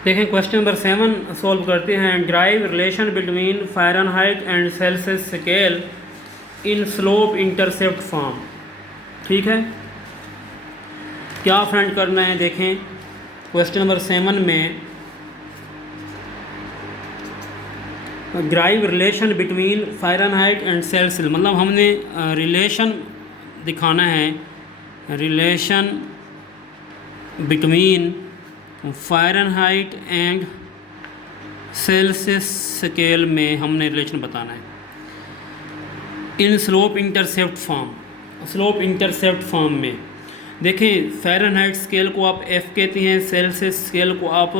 देखें क्वेश्चन नंबर 7 सॉल्व करते हैं। Drive relation between Fahrenheit and Celsius scale in slope intercept form. ठीक है, क्या फाइंड करना है। देखें क्वेश्चन नंबर 7 में drive relation between Fahrenheit and Celsius, मतलब हमने रिलेशन दिखाना है, relation between Fahrenheit and Celsius scale में हमने रिलेशन बताना है in slope intercept form. Slope intercept form में देखें फ़ारेनहाइट स्केल को आप F कहते हैं, सेल्सियस स्केल को आप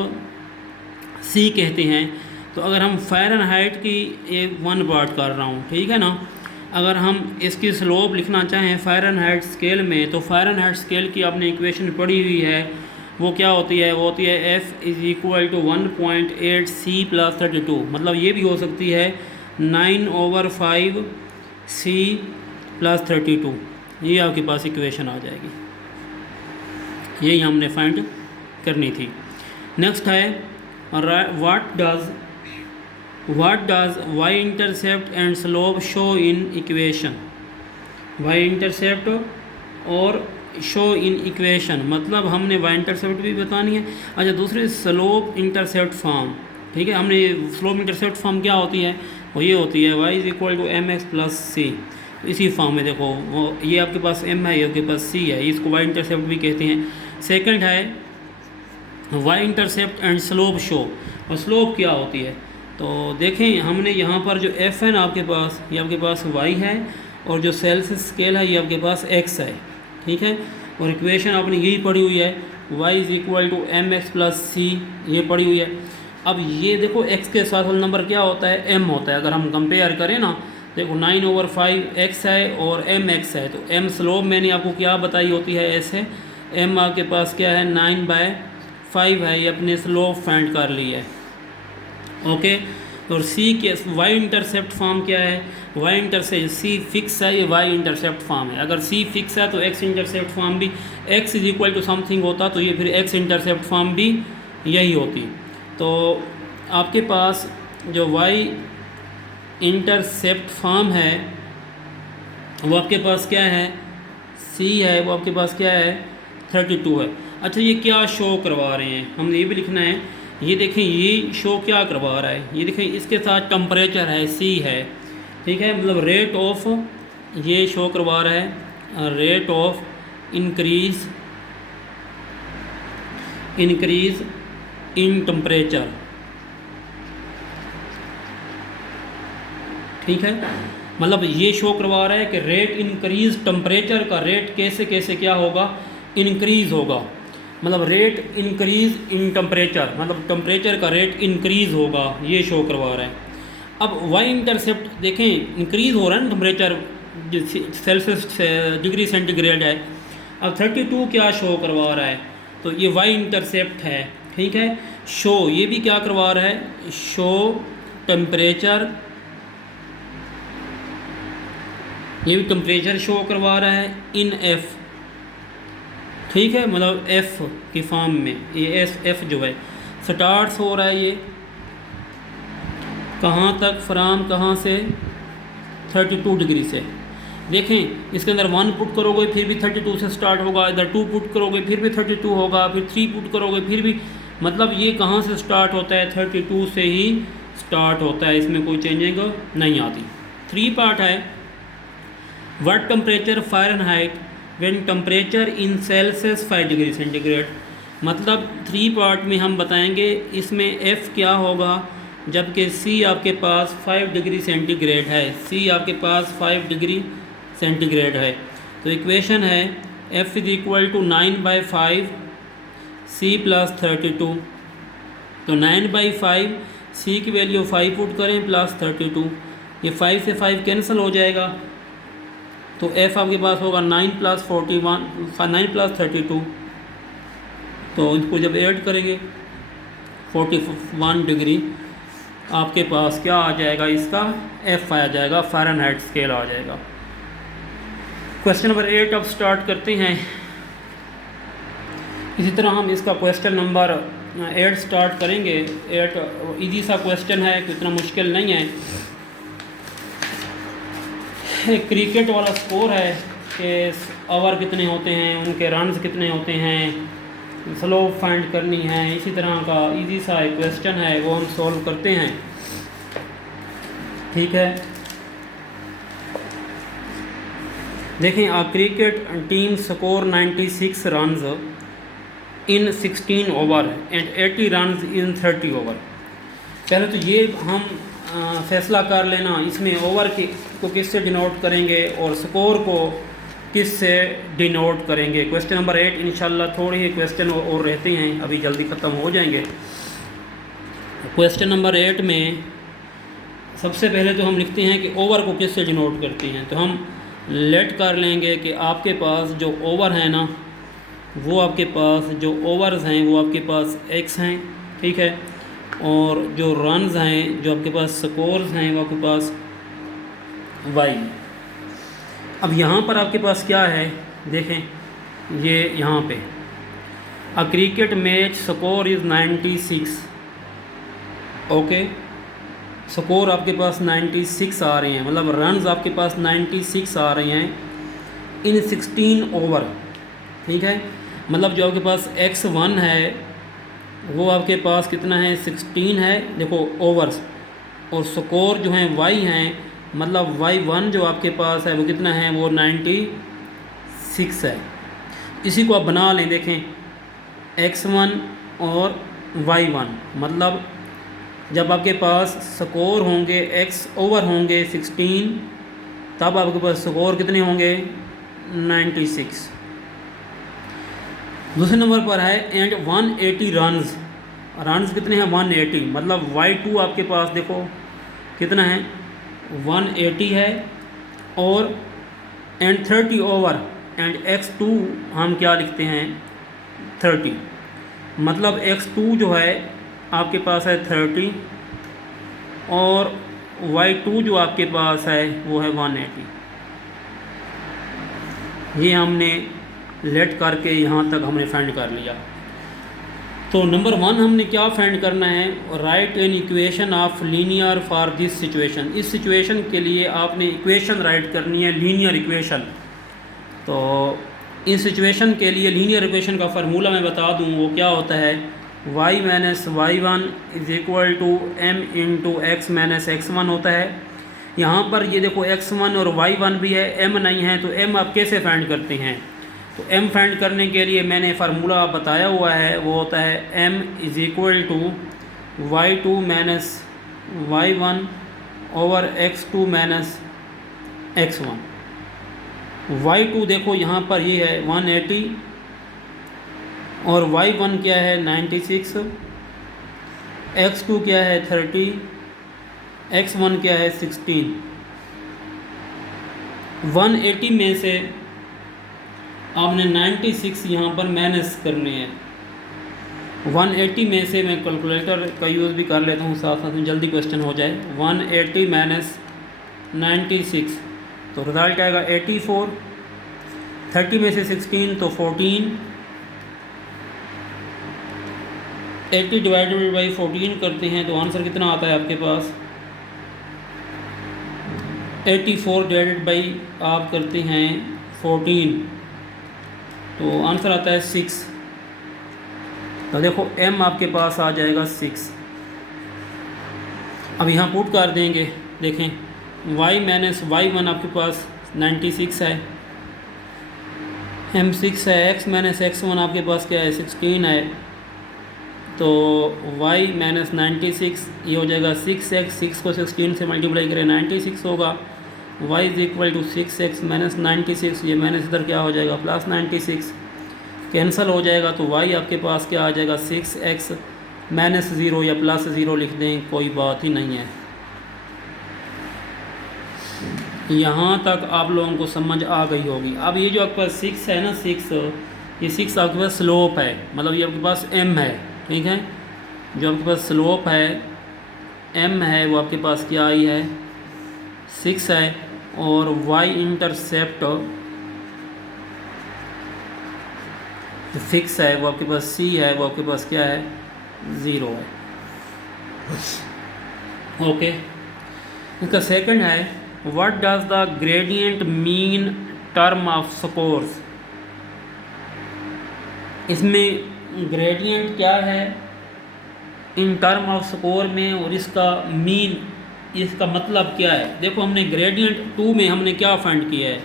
C कहते हैं। तो अगर हम फ़ारेनहाइट की एक 1 पार्ट कर रहा हूँ, ठीक है ना, अगर हम इसकी स्लोप लिखना चाहें फ़ारेनहाइट स्केल में, तो फ़ारेनहाइट स्केल की आपने इक्वेशन पढ़ी हुई है। वो क्या होती है, वो होती है F is equal to 1.8 C + 32। मतलब ये भी हो सकती है 9/5 C + 32। ये आपके पास इक्वेशन आ जाएगी। यही हमने फाइंड करनी थी। नेक्स्ट है what does y intercept and slope show in equation. y intercept और शो इन इक्वेशन, मतलब हमने y इंटरसेप्ट भी बतानी है। अच्छा, दूसरी स्लोप इंटरसेप्ट फॉर्म। ठीक है, हमने स्लोप इंटरसेप्ट फॉर्म क्या होती है, वो ये होती है y is equal to mx + c। इसी फॉर्म में देखो वो ये आपके पास m है, ये आपके पास c है, इसको y इंटरसेप्ट भी कहते हैं। सेकंड है y intercept and slope show. और स्लोप क्या होती है, तो देखें हमने यहाँ पर जो f है ना आपके पास, ये आपके पास y है, और जो सेल्सियस स्केल है ये आपके पास x है। ठीक है, और इक्वेशन आपने यही पढ़ी हुई है y is equal to mx + c, ये पढ़ी हुई है। अब ये देखो x के साथ वाला नंबर क्या होता है, m होता है। अगर हम कंपेयर करें ना, देखो 9/5 x है और m x है। तो m स्लोप मैंने आपको क्या बताई होती है, ऐसे m आपके पास क्या है 9/5 है, ये अपने स्लोप फाइंड कर ली है। ओके, और c के y इंटरसेप्ट फॉर्म क्या है, y इंटरसेप्ट c फिक्स है, ये y इंटरसेप्ट फॉर्म है। अगर c फिक्स है तो x इंटरसेप्ट फॉर्म भी x is equal to something होता, तो ये फिर x इंटरसेप्ट फॉर्म भी यही होती। तो आपके पास जो y इंटरसेप्ट फॉर्म है वो आपके पास क्या है, c है, वो आपके पास क्या है 32 है। अच्छा, ये क्या शो करवा रहे हैं, हमने ये भी लिखना है। ये देखें ये शो क्या करवा रहा है, ये देखें इसके साथ टेम्परेचर है c है। ठीक है, मतलब रेट ऑफ, ये शो करवा रहा है rate of increase in temperature. ठीक है, मतलब ये शो करवा रहा है कि रेट इंक्रीज, टेम्परेचर का रेट कैसे कैसे क्या होगा, इंक्रीज़ होगा। मतलब रेट इंक्रीज इन टेम्परेचर, मतलब टेम्परेचर का रेट इंक्रीज़ होगा, ये शो करवा रहा है। अब y इंटरसेप्ट देखें इंक्रीज़ हो रहा है ना टेम्परेचर, सेल्सियस डिग्री सेंटीग्रेड है। अब 32 क्या शो करवा रहा है, तो ये y इंटरसेप्ट है। ठीक है, शो ये भी क्या करवा रहा है, शो टेम्परेचर, ये भी टेम्परेचर शो करवा रहा है इन f। ठीक है, मतलब f की फॉर्म में ये f जो है स्टार्ट्स हो रहा है, ये कहाँ तक, फ्राम कहाँ से 32 डिग्री से। देखें इसके अंदर 1 पुट करोगे फिर भी 32 से स्टार्ट होगा, इधर 2 पुट करोगे फिर भी 32 होगा, फिर 3 पुट करोगे फिर भी, मतलब ये कहाँ से स्टार्ट होता है, 32 से ही स्टार्ट होता है, इसमें कोई चेंजिंग नहीं आती। 3 पार्ट है। What temperature Fahrenheit when temperature in Celsius 5 degree centigrade, मतलब 3 पार्ट में हम बताएंगे इसमें F क्या होगा जबकि C आपके पास 5 डिग्री सेंटीग्रेड है, C आपके पास 5 डिग्री सेंटीग्रेड है। तो इक्वेशन है F is equal to 9/5 C plus 32। तो 9/5 C की वैल्यू 5 पुट करें प्लस 32, ये 5 से 5 कैंसिल हो जाएगा, तो F आपके पास होगा 9 प्लस 41, 9 प्लस 32, तो इनको जब ऐड करेंगे 41 डिग्री आपके पास क्या आ जाएगा, इसका F आ जाएगा, फ़ारेनहाइट स्केल आ जाएगा। क्वेश्चन नंबर 8 अब स्टार्ट करते हैं। इसी तरह हम इसका क्वेश्चन नंबर 8 स्टार्ट करेंगे। 8 इजी सा क्वेश्चन है, इतना मुश्किल नहीं है। एक क्रिकेट वाला स्कोर है कि ओवर कितने होते हैं, उनके रन्स कितने होते हैं, स्लोप फाइंड करनी है, इसी तरह का इजी सा एक क्वेश्चन है, वो हम सॉल्व करते हैं। ठीक है, देखें a cricket team score 96 runs in 16 over and 80 runs in 30 over. पहले तो ये हम फैसला कर लेना इसमें ओवर को किस से डिनोट करेंगे और स्कोर को किस से डिनोट करेंगे। क्वेश्चन नंबर 8 इंशाल्लाह थोड़े ही क्वेश्चन और रहते हैं, अभी जल्दी ख़त्म हो जाएंगे। क्वेश्चन नंबर 8 में सबसे पहले तो हम लिखते हैं कि ओवर को किस से डिनोट करते हैं, तो हम लेट कर लेंगे कि आपके पास जो ओवर है ना, वो आपके पास जो ओवर्स हैं वो आपके पास x हैं, ठीक है, और जो रन्स हैं जो आपके पास स्कोर्स हैं वो आपके पास y। अब यहाँ पर आपके पास क्या है, देखें ये यहाँ पे a cricket match score is 96, okay, score आपके पास 96 आ रहे हैं, मतलब रन्स आपके पास 96 आ रहे हैं इन 16 ओवर, ठीक है, मतलब जो आपके पास x1 है वो आपके पास कितना है 16 है, देखो ओवर्स, और स्कोर जो है y हैं, मतलब y1 जो आपके पास है वो कितना है, वो 96 है। इसी को आप बना लें, देखें x1 और y1, मतलब जब आपके पास स्कोर होंगे x ओवर होंगे 16, तब आपके पास स्कोर कितने होंगे 96। दूसरे नंबर पर है एंड 180 रन्स, रन्स कितने हैं 180, मतलब y2 आपके पास देखो कितना है 180 है, और एंड 30 ओवर एंड x2 हम क्या लिखते हैं 30, मतलब x2 जो है आपके पास है 30 और y2 जो आपके पास है वो है 180। ये हमने लेट करके यहाँ तक हमने फाइंड कर लिया। तो नंबर 1 हमने क्या फाइंड करना है, write an equation of linear for this situation. इस सिचुएशन के लिए आपने इक्वेशन राइट करनी है, लीनियर इक्वेशन। तो इस सिचुएशन के लिए लीनियर इक्वेशन का फार्मूला मैं बता दूँ, वो क्या होता है, y minus y1 is equal to m into x minus x1 होता है। यहाँ पर ये देखो x1 और y1 भी है, m नहीं है, तो m आप कैसे फाइंड करते हैं, तो m फाइंड करने के लिए मैंने फार्मूला बताया हुआ है, वो होता है m is equal to y2 minus y1 over x2 minus x1। y2 देखो यहाँ पर ये है 180 और y1 क्या है 96, x2 क्या है 30, x1 क्या है 16। 180 में से आपने 96 यहाँ पर माइनस करने हैं। 180 में से मैं कैलकुलेटर का यूज़ भी कर लेता हूँ साथ साथ में, जल्दी क्वेश्चन हो जाए। 180 माइनस 96 तो रिज़ल्ट आएगा 84। 30 में से 16 तो 14। 80 डिवाइडेड बाई 14 करते हैं तो आंसर कितना आता है आपके पास 84 डिवाइडेड बाई आप करते हैं 14, तो आंसर आता है 6। तो देखो m आपके पास आ जाएगा 6। अब यहाँ पुट कर देंगे, देखें y माइनस y1 आपके पास 96 है, m 6 है, x माइनस x1 आपके पास क्या है 16 है, तो y माइनस 96 ये हो जाएगा 6x, 6 को 16 से मल्टीप्लाई करें 96 होगा, y is equal to 6x minus 96, ये माइनस इधर क्या हो जाएगा प्लस 96, कैंसिल हो जाएगा, तो y आपके पास क्या आ जाएगा 6x माइनस 0 या प्लस 0 लिख दें, कोई बात ही नहीं है। यहाँ तक आप लोगों को समझ आ गई होगी। अब ये जो आपके पास 6 है ना, 6 ये 6 आपके पास स्लोप है, मतलब ये आपके पास m है, ठीक है, जो आपके पास स्लोप है m है वो आपके पास क्या आई है 6 है, और y इंटरसेप्ट जो फिक्स है वो आपके पास c है, वो आपके पास क्या है 0 है। ओके, इसका सेकंड है what does the gradient mean term of scores. इसमें ग्रेडियंट क्या है इन टर्म ऑफ स्कोर में, और इसका मीन, इसका मतलब क्या है। देखो हमने ग्रेडियंट 2 में हमने क्या फाइंड किया है,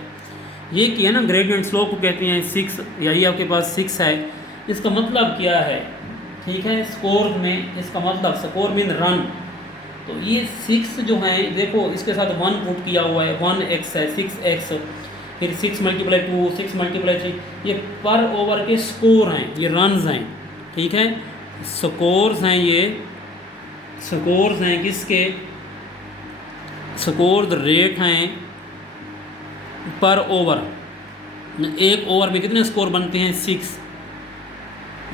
ये किया ना, ग्रेडियंट स्लोप को कहते हैं 6, यही आपके पास 6 है, इसका मतलब क्या है, ठीक है, स्कोर में इसका मतलब स्कोर मीन रन, तो ये 6 जो है देखो इसके साथ 1 पुट किया हुआ है, 1x है 6x, फिर 6 मल्टीप्लाई 2, 6 मल्टीप्लाई 3, ये पर ओवर के स्कोर हैं, ये रन्स हैं, ठीक है, स्कोर्स हैं, ये स्कोर्स हैं किसके, स्कोर रेट हैं पर ओवर, एक ओवर में कितने स्कोर बनते हैं 6,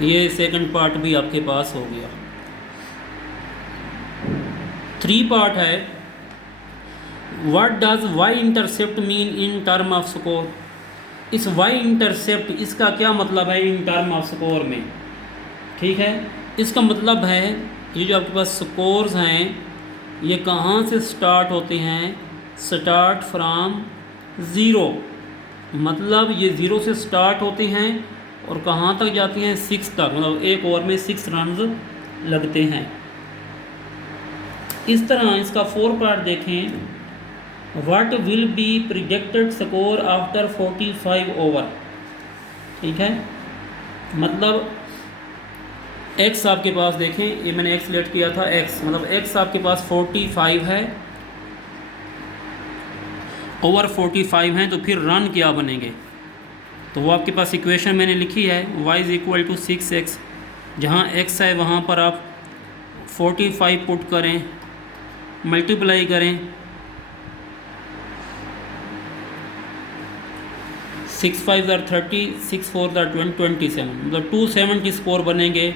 ये सेकंड पार्ट भी आपके पास हो गया। 3 पार्ट है what does y intercept mean in term off score. इस y इंटरसेप्ट इसका क्या मतलब है इन टर्म ऑफ स्कोर में, ठीक है, इसका मतलब है ये जो आपके पास स्कोर्स हैं ये कहाँ से स्टार्ट होते हैं, स्टार्ट फ्रॉम 0, मतलब ये 0 से स्टार्ट होते हैं और कहाँ तक जाते हैं 6 तक, मतलब एक ओवर में 6 रन लगते हैं। इस तरह इसका 4 पार्ट देखें, what will B predicted score after 45 over, ठीक है, मतलब x आपके पास देखें, ये मैंने x लेट किया था, x मतलब x आपके पास 45 है, ओवर 45 हैं, तो फिर रन क्या बनेंगे, तो वो आपके पास इक्वेशन मैंने लिखी है y is equal to 6x, जहाँ x है वहाँ पर आप 45 पुट करें, मल्टीप्लाई करें 6 5 30, 6 4 27, मतलब 270 स्कोर बनेंगे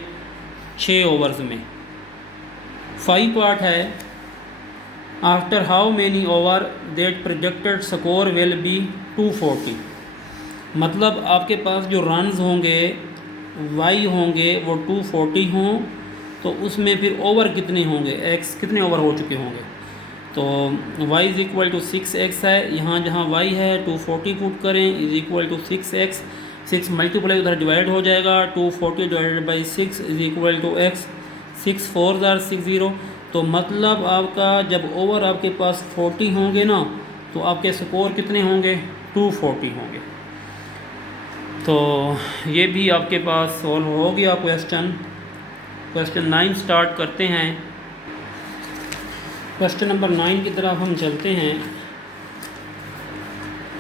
6 ओवर्स में। 5 पार्ट है after how many over that projected score will be 240, मतलब आपके पास जो रन्स होंगे y होंगे वो 240 हों, तो उसमें फिर ओवर कितने होंगे, x कितने ओवर हो चुके होंगे, तो y is equal to 6x है, यहाँ जहाँ y है 240 पुट करें is equal to 6x, 6 multiply उधर डिवाइड हो जाएगा, 240 divided by 6 is equal to x, 6 4 60, तो मतलब आपका जब ओवर आपके पास 40 होंगे ना, तो आपके स्कोर कितने होंगे 240 होंगे। तो ये भी आपके पास सॉल्व हो गया क्वेश्चन 9 स्टार्ट करते हैं। क्वेश्चन नंबर 9 की तरफ हम चलते हैं।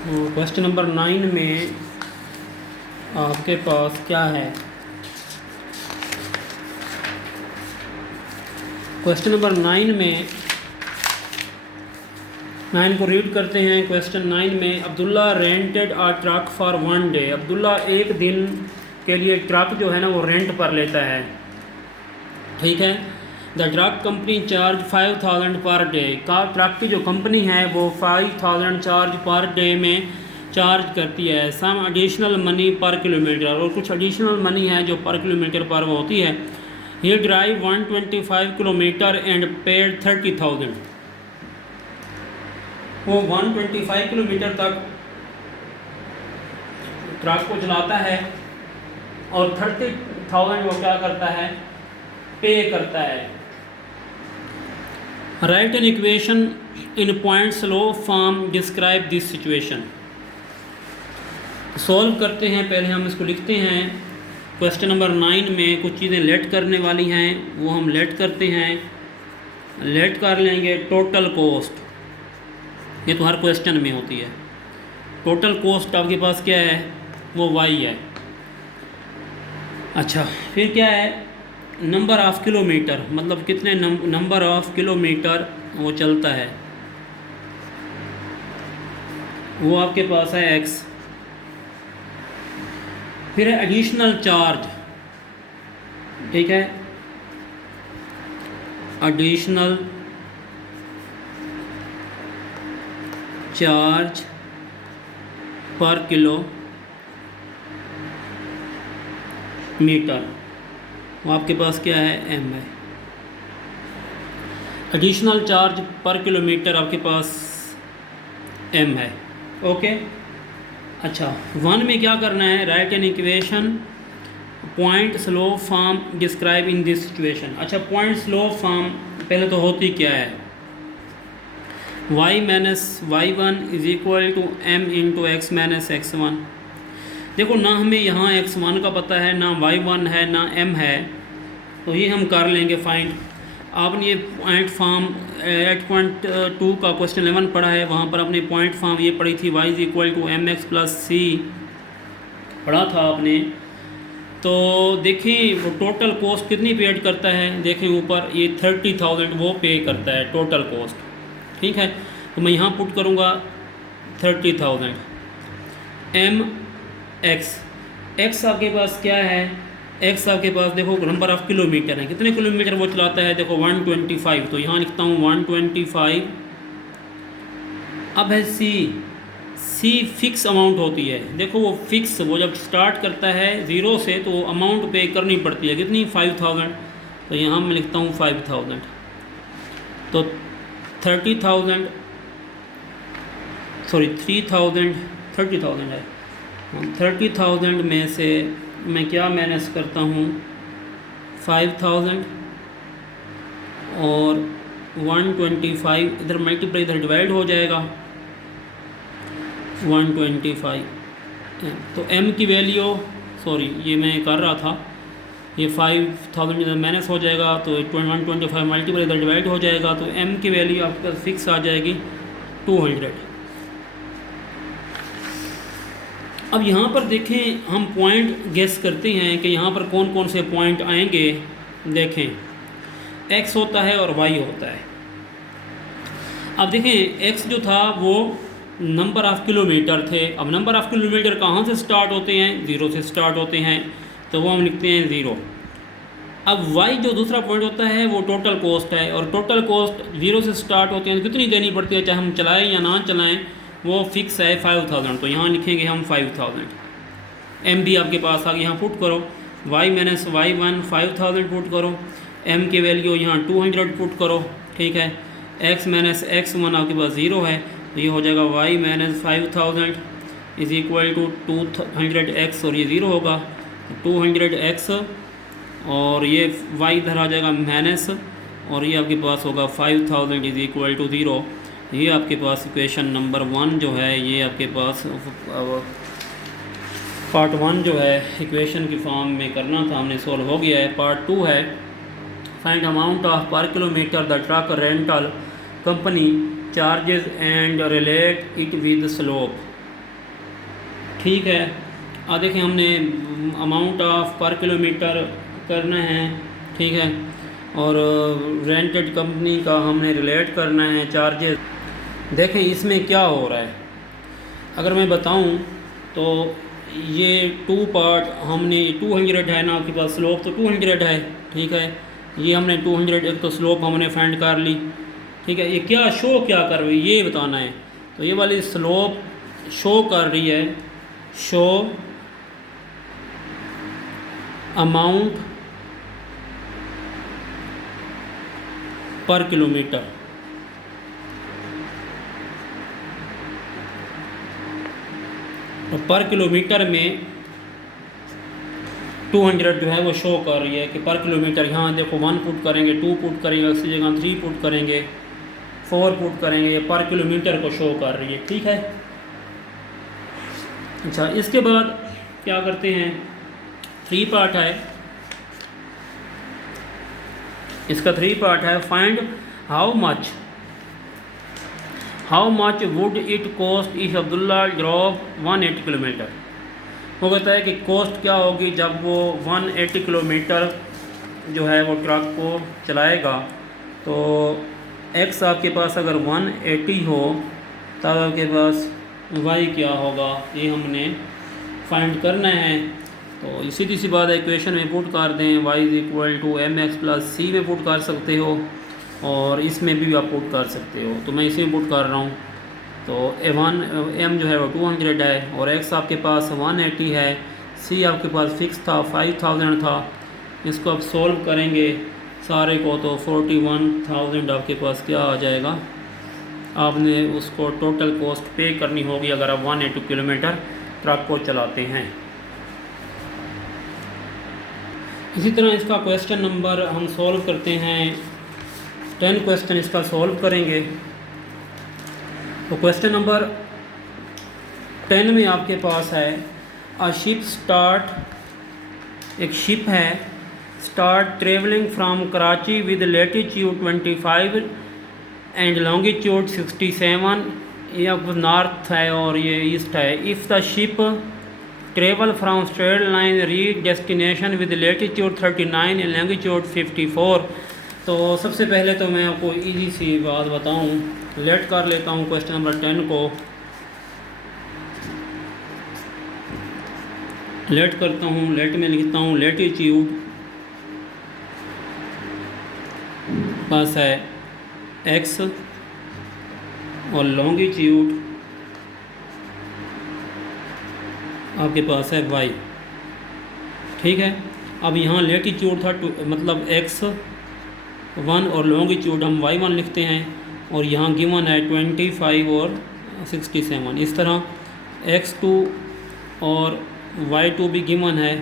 क्वेश्चन नंबर 9 में आपके पास क्या है, क्वेश्चन नंबर 9 में 9 को रीड करते हैं। क्वेश्चन 9 में Abdullah rented a truck for 1 day, Abdullah एक दिन के लिए ट्रक जो है ना वो रेंट पर लेता है, ठीक है। The truck company charge 5000 per day, का ट्रक की जो कंपनी है वो 5000 चार्ज पर डे में चार्ज करती है। सम एडिशनल मनी पर किलोमीटर, और कुछ एडिशनल मनी है जो पर किलोमीटर पर वो होती है। ही ड्राइव 125 किलोमीटर एंड पेड 30,000, वो 125 किलोमीटर तक ट्रक को चलाता है और 30,000 वो क्या करता है, पे करता है। Write an equation in point slope form describe this situation. Solve करते हैं, पहले हम इसको लिखते हैं। क्वेश्चन नंबर 9 में कुछ चीज़ें लेट करने वाली हैं, वो हम लेट करते हैं। लेट कर लेंगे टोटल कॉस्ट, ये तो हर क्वेश्चन में होती है। टोटल कॉस्ट आपके पास क्या है, वो वाई है। अच्छा, फिर क्या है, नंबर ऑफ़ किलोमीटर, मतलब कितने नंबर ऑफ़ किलोमीटर वो चलता है, वो आपके पास है एक्स। फिर है एडिशनल चार्ज, ठीक है, एडिशनल चार्ज पर किलो मीटर, वो आपके पास क्या है, एम है। एडिशनल चार्ज पर किलोमीटर आपके पास एम है। ओके, अच्छा 1 में क्या करना है, write an equation point slope form describe in this situation. अच्छा, पॉइंट स्लो फॉर्म पहले तो होती क्या है, y minus y1 is equal to m into x minus x1। देखो ना हमें यहाँ x1 का पता है, ना y1 है, ना m है, तो ये हम कर लेंगे फाइंड। आपने ये पॉइंट फॉर्म 8.2 का क्वेश्चन 11 पढ़ा है, वहाँ पर आपने पॉइंट फॉर्म ये पढ़ी थी, y is equal to m x plus c पढ़ा था आपने। तो देखिए वो टोटल कॉस्ट कितनी पेड करता है, देखिए ऊपर ये 30,000 वो पे करता है टोटल कॉस्ट, ठीक है। तो मैं यहाँ पुट करूँगा 30,000 एम एक्स आपके पास क्या है, एक्स आपके पास देखो नंबर ऑफ़ किलोमीटर है, कितने किलोमीटर वो चलाता है, देखो 125, तो यहाँ लिखता हूँ 125। अब है सी फिक्स अमाउंट होती है, देखो वो फिक्स, वो जब स्टार्ट करता है ज़ीरो से तो अमाउंट पे करनी पड़ती है, कितनी, 5,000, तो यहाँ मैं लिखता हूँ 5,000। तो 30,000 सॉरी 30,000 है, 30,000 में से मैं क्या माइनस करता हूँ, 5,000 और 125, इधर मल्टीप्लाई इधर डिवाइड हो जाएगा 125। तो m की वैल्यू, सॉरी ये मैं कर रहा था, ये 5,000 इधर माइनस हो जाएगा, तो 125 मल्टीप्लाई इधर डिवाइड हो जाएगा, तो m की वैल्यू आपके पास फिक्स आ जाएगी 200। अब यहाँ पर देखें, हम पॉइंट गेस करते हैं कि यहाँ पर कौन कौन से पॉइंट आएंगे। देखें x होता है और y होता है। अब देखें x जो था वो नंबर ऑफ़ किलोमीटर थे। अब नंबर ऑफ़ किलोमीटर कहाँ से स्टार्ट होते हैं, ज़ीरो से स्टार्ट होते हैं, तो वो हम लिखते हैं 0। अब y जो दूसरा पॉइंट होता है वो टोटल कॉस्ट है, और टोटल कॉस्ट 0 से स्टार्ट होते हैं, तो कितनी देनी पड़ती है, चाहे हम चलाएं या ना चलाएं, वो फिक्स है 5,000। तो यहाँ लिखेंगे हम 5,000। m भी आपके पास आ गया, यहाँ पुट करो, y माइनस y1 5,000 पुट करो, m की वैल्यू यहाँ 200 पुट करो, ठीक है। x माइनस x1 आपके पास 0 है, तो ये हो जाएगा y minus 5,000 is equal to 200x, और ये 0 होगा 200x, और ये y इधर आ जाएगा माइनस, और ये आपके पास होगा 5,000 इज़ इक्वल टू 0। ये आपके पास इक्वेशन नंबर 1 जो है, ये आपके पास पार्ट 1 जो है इक्वेशन की फॉर्म में करना था, हमने सोल्व हो गया है। पार्ट 2 है, फाइंड अमाउंट ऑफ पर kilometre the truck rental company charges and relate it with slope, ठीक है। अब देखें हमने अमाउंट ऑफ पर किलोमीटर करना है, ठीक है, और रेंटेड कंपनी का हमने रिलेट करना है चार्जेस। देखें इसमें क्या हो रहा है, अगर मैं बताऊं तो ये 2 पार्ट हमने 200 है ना आपके पास, स्लोप तो 200 है, ठीक है। ये हमने 200 एक तो स्लोप हमने फाइंड कर ली, ठीक है। ये क्या शो क्या कर रही है ये बताना है, तो ये वाली स्लोप शो कर रही है, शो अमाउंट पर किलोमीटर, और पर किलोमीटर में 200 जो है वो शो कर रही है कि पर किलोमीटर। यहाँ देखो 1 पुट करेंगे, 2 पुट करेंगे, उसी जगह 3 पुट करेंगे, 4 पुट करेंगे, ये पर किलोमीटर को शो कर रही है। ठीक है। अच्छा, इसके बाद क्या करते हैं, 3 पार्ट है इसका। 3 पार्ट है। Find how much would it cost if Abdullah drop 180 kilometre. वो कहता है कि कॉस्ट क्या होगी जब वो 180 किलोमीटर जो है वो ट्रक को चलाएगा। तो एक्स आपके पास अगर 180 हो तब आपके पास वाई क्या होगा, ये हमने फाइंड करना है। तो सीधी सी बात है, इक्वेशन में पुट कर दें, y = mx + c में पुट कर सकते हो और इसमें भी आप पुट कर सकते हो। तो मैं इसी में पुट कर रहा हूँ। तो m जो है वो 200 है और x आपके पास 180 है, c आपके पास फिक्स था 5000 था। इसको आप सोल्व करेंगे सारे को तो 41,000 आपके पास क्या आ जाएगा। आपने उसको टोटल कॉस्ट पे करनी होगी अगर आप 180 किलोमीटर ट्रक को चलाते हैं। इसी तरह इसका क्वेश्चन नंबर हम सॉल्व करते हैं। 10 क्वेश्चन इसका सॉल्व करेंगे। तो क्वेश्चन नंबर 10 में आपके पास है अ शिप स्टार्ट, एक शिप है, start travelling from Karachi with latitude 25 and longitude 67। ये अब नॉर्थ है और ये ईस्ट है। If the ship travel from straight line reach destination with latitude 39 and longitude 54। तो सबसे पहले तो मैं आपको इजी सी बात बताऊं, लेट कर लेता हूं क्वेश्चन नंबर 10 को। लेट करता हूं, लेट में लिखता हूं लेटीट्यूड पास है x और लॉन्गिट्यूड आपके पास है y। ठीक है। अब यहाँ लेटीट्यूड था मतलब x1 और लॉन्गिट्यूड हम y1 लिखते हैं और यहाँ गिवन है 25 और 67। इस तरह x2 और y2 भी गिवन है।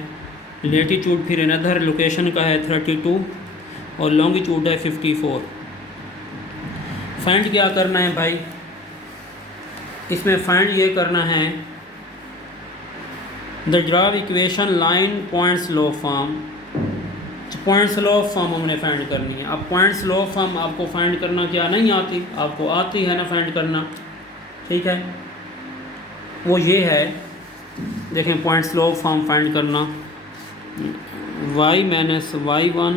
लेटीट्यूड फिर अनदर लोकेशन का है 32 और लॉन्गिट्यूड है 54। फाइंड क्या करना है भाई, इसमें फाइंड ये करना है the draw equation line points low form. Points low form हमने फाइंड करनी है। अब पॉइंट्स लो फॉर्म आपको फाइंड करना क्या नहीं आती, आपको आती है ना फाइंड करना। ठीक है, वो ये है, देखें पॉइंट्स लो फॉर्म फाइंड करना y - y1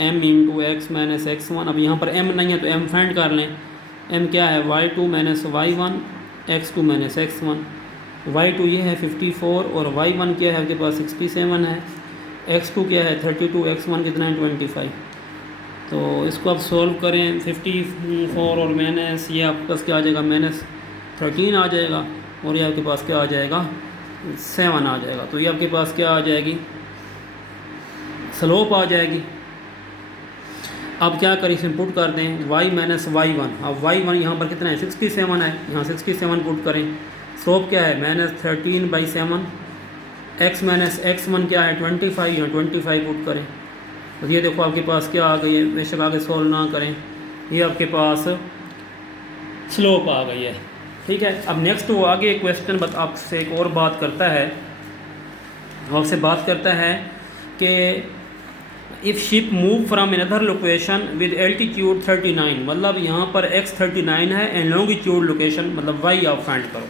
m × x - x1। अब यहाँ पर m नहीं है तो m फाइंड कर लें। m क्या है, y2 - y1 x2 - x1। y2 ये है 54 और y1 क्या है आपके पास 67 है, x2 क्या है 32, x1 कितना है 25। तो इसको आप सोल्व करें 54 और माइनस ये आपके पास क्या आ जाएगा -13 आ जाएगा और ये आपके पास क्या आ जाएगा 7 आ जाएगा। तो ये आपके पास क्या आ जाएगी, स्लोप आ जाएगी। अब क्या करें, इसमें पुट कर दें y - y1। अब y1 यहाँ पर कितना है 67 है, यहाँ 67 पुट करें। स्लोप क्या है -13/7। x - x1 क्या है 25, यहाँ 25 पुट करें। तो ये देखो आपके पास क्या आ गई है, बेशक आगे सोल्व ना करें, ये आपके पास स्लोप आ गई है। ठीक है। अब नेक्स्ट वो आगे क्वेश्चन आपसे एक और बात करता है, आपसे बात करता है कि if ship move from another location with altitude 39, मतलब यहाँ पर x 39 है एंड लॉन्गिट्यूड लोकेशन मतलब y आप फाइंड करो।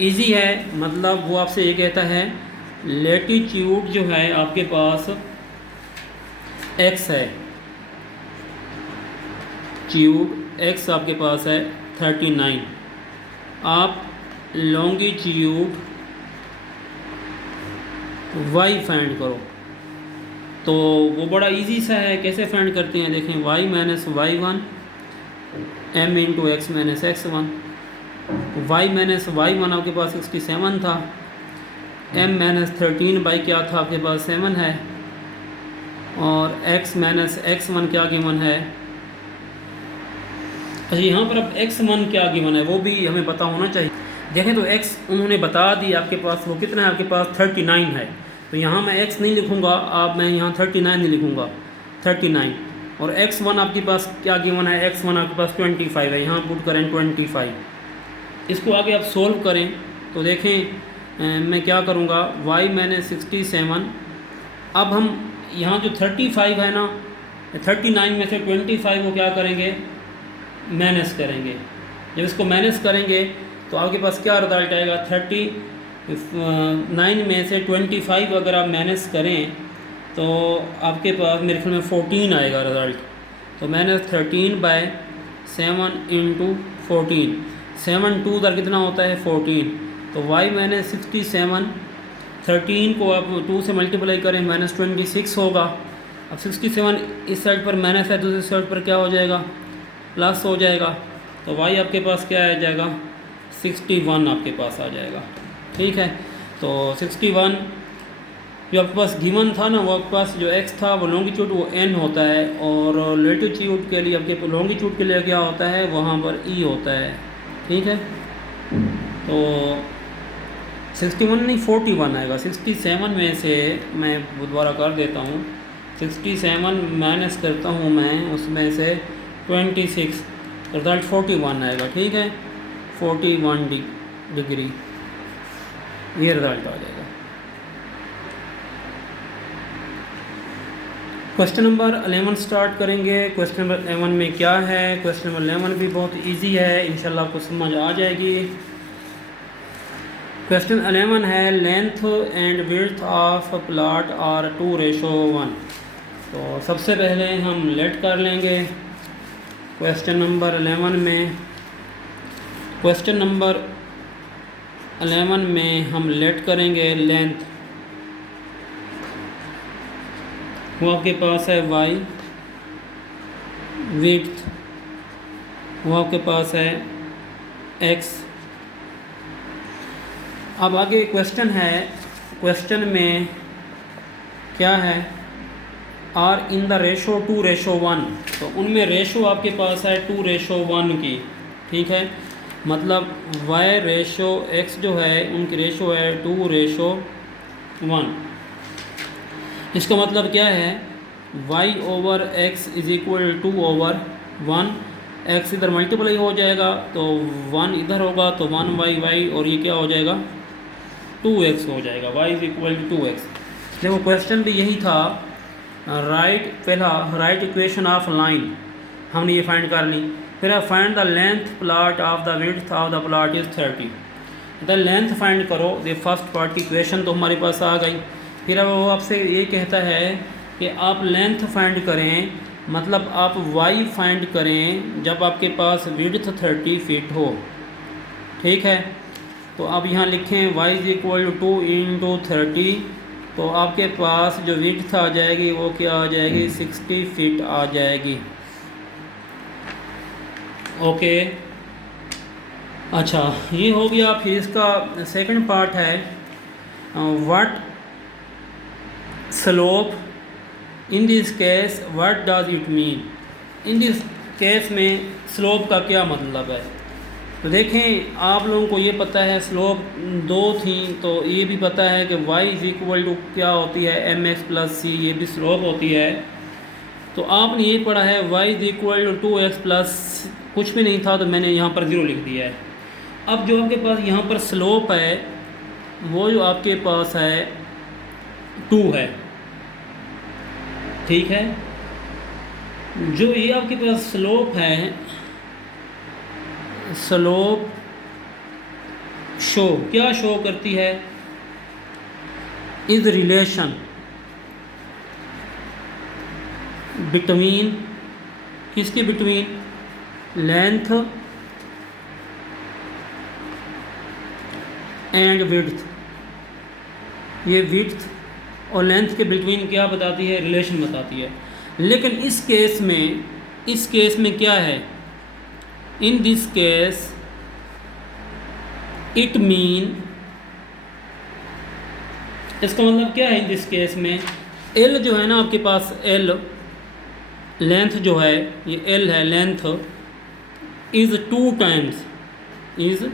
इजी है, मतलब वो आपसे ये कहता है लेटीट्यूड जो है आपके पास x है, ट्यूड x आपके पास है 39, आप लॉन्गिट्यूड y फाइंड करो। तो वो बड़ा इजी सा है, कैसे फाइंड करते हैं देखें, y - y1 m × x - x1। y - y1 आपके पास 67 था, m - 13 बाई क्या था आपके पास 7 है और x - x1 क्या गिवन है। अच्छा यहाँ पर अब x1 क्या गिवन है वो भी हमें पता होना चाहिए। देखें तो एक्स उन्होंने बता दी आपके पास, वो कितना है आपके पास 39 है। तो यहाँ मैं एक्स नहीं लिखूँगा, अब मैं यहाँ 39 नहीं लिखूँगा, 39। और x1 आपके पास क्या गिवन है, x1 आपके पास 25 है, यहाँ पुट करें 25। इसको आगे आप सोल्व करें तो देखें मैं क्या करूँगा, y मैंने 67। अब हम यहाँ जो 35 है ना, 39 में से 25 को क्या करेंगे, माइनस करेंगे। जब इसको माइनस करेंगे तो आपके पास क्या रिजल्ट आएगा, 39 में से 25 अगर आप माइनस करें तो आपके पास मेरे ख्याल में 14 आएगा रिज़ल्ट। तो मैंने 13/7 × 14, 7 2 उधर कितना होता है 14। तो y मैंने 67, 13 को आप 2 से मल्टीप्लाई करें -26 होगा। अब 67 इस साइड पर माइनस है, दूसरी साइड पर क्या हो जाएगा, प्लस हो जाएगा। तो y आपके पास क्या आ जाएगा, 61 आपके पास आ जाएगा। ठीक है, तो 61 जो आपके पास गिवन था ना, वो आपके पास जो x था वो लॉन्गिट्यूड वो n होता है, और लेटिट्यूड के लिए आपके लॉन्गिट्यूड के लिए क्या होता है, वहाँ पर e होता है। ठीक है, तो 61 नहीं 41 आएगा। 67 में से मैं दोबारा कर देता हूँ, 67 माइनस करता हूँ मैं उसमें से 26, रिजल्ट 41 आएगा। ठीक है, 41 डिग्री ये रिजल्ट आ जाएगा। क्वेश्चन नंबर 11 स्टार्ट करेंगे। क्वेश्चन नंबर 11 में क्या है, क्वेश्चन नंबर 11 भी बहुत इजी है, इंशाल्लाह आपको समझ आ जाएगी। क्वेश्चन 11 है, length and width of plot are 2:1। तो सबसे पहले हम लेट कर लेंगे क्वेश्चन नंबर 11 में। क्वेश्चन नंबर 11 में हम लेट करेंगे लेंथ, वो आपके पास है y, विड्थ वो आपके पास है x। अब आगे क्वेश्चन है, क्वेश्चन में क्या है, आर इन द रेशो 2:1। तो उनमें रेशो आपके पास है 2:1 की। ठीक है, मतलब y रेशो x जो है उनकी रेशो है 2:1। इसका मतलब क्या है, y/x = 2/1। x इधर मल्टीप्लाई हो जाएगा तो 1 इधर होगा, तो 1/y और ये क्या हो जाएगा 2x हो जाएगा, y = 2x। देखो क्वेश्चन भी यही था, राइट इक्वेशन ऑफ लाइन हमने ये फाइंड कर ली। फिर find the length plot of the width of the plot is 30। The length find करो, ये फर्स्ट पार्ट की इक्वेशन तो हमारे पास आ गई। फिर अब वो आपसे ये कहता है कि आप लेंथ फाइंड करें, मतलब आप y फाइंड करें जब आपके पास विड्थ 30 फीट हो। ठीक है, तो आप यहाँ लिखें y = 2 × 30। तो आपके पास जो विड्थ आ जाएगी वो क्या आ जाएगी, 60 फीट आ जाएगी। ओके, अच्छा ये हो गया। फिर इसका सेकंड पार्ट है, what slope in this case, what does it mean. In this case में स्लोप का क्या मतलब है। तो देखें आप लोगों को ये पता है स्लोप 2 थी, तो ये भी पता है कि y = क्या होती है mx + c, ये भी स्लोप होती है। तो आपने ये पढ़ा है y = 2x + कुछ भी नहीं था, तो मैंने यहाँ पर 0 लिख दिया है। अब जो आपके पास यहाँ पर स्लोप है वो जो आपके पास है 2 है। ठीक है, जो ये आपके पास स्लोप है, स्लोप क्या शो करती है, इज रिलेशन बिटवीन, किसके बिटवीन, लेंथ एंड विड्थ। ये विड्थ और लेंथ के बिटवीन क्या बताती है, रिलेशन बताती है। लेकिन इस केस में क्या है, in this case it mean, इसका मतलब क्या है इन दिस केस में, L जो है ना आपके पास, L लेंथ जो है, ये L है length, is 2 times, is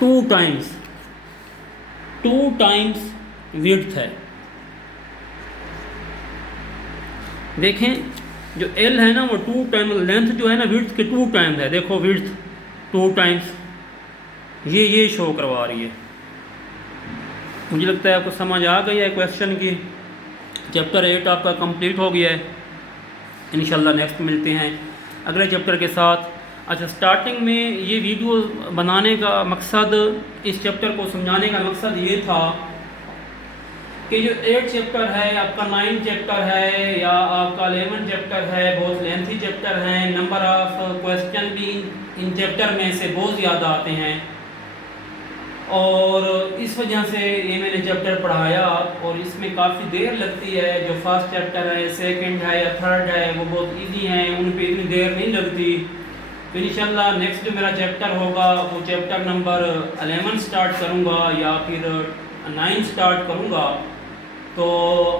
two times width है। देखें जो एल है ना वो 2 टाइम, लेंथ जो है ना विड्थ के 2 टाइम्स है। देखो विड्थ 2 टाइम्स ये शो करवा रही है। मुझे लगता है आपको समझ आ गई है क्वेश्चन की। चैप्टर 8 आपका कंप्लीट हो गया है। इंशाल्लाह नेक्स्ट मिलते हैं अगले चैप्टर के साथ। अच्छा, स्टार्टिंग में ये वीडियो बनाने का मकसद, इस चैप्टर को समझाने का मकसद ये था कि जो 8 चैप्टर है आपका, 9 चैप्टर है या आपका 11 चैप्टर है, बहुत लेंथी चैप्टर हैं। नंबर ऑफ क्वेश्चन भी इन चैप्टर में से बहुत ज़्यादा आते हैं और इस वजह से ये मैंने चैप्टर पढ़ाया और इसमें काफ़ी देर लगती है। जो फर्स्ट चैप्टर है, सेकंड है या थर्ड है वो बहुत इजी हैं, उन पे इतनी देर नहीं लगती। तो इंशाल्लाह नेक्स्ट जो मेरा चैप्टर होगा वो चैप्टर नंबर 11 स्टार्ट करूँगा या फिर 9 स्टार्ट करूँगा। तो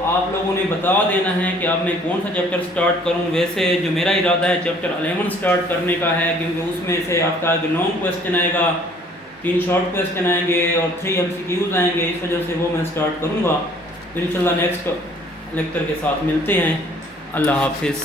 आप लोगों ने बता देना है कि अब मैं कौन सा चैप्टर स्टार्ट करूँ। वैसे जो मेरा इरादा है चैप्टर 11 स्टार्ट करने का है, क्योंकि उसमें से आपका एक लॉन्ग क्वेश्चन आएगा, 3 शॉर्ट क्वेश्चन आएंगे और 3 MCQs आएंगे। इस वजह से वो मैं स्टार्ट करूँगा। तो इंशाल्लाह नेक्स्ट लेक्चर के साथ मिलते हैं। अल्लाह हाफिज़।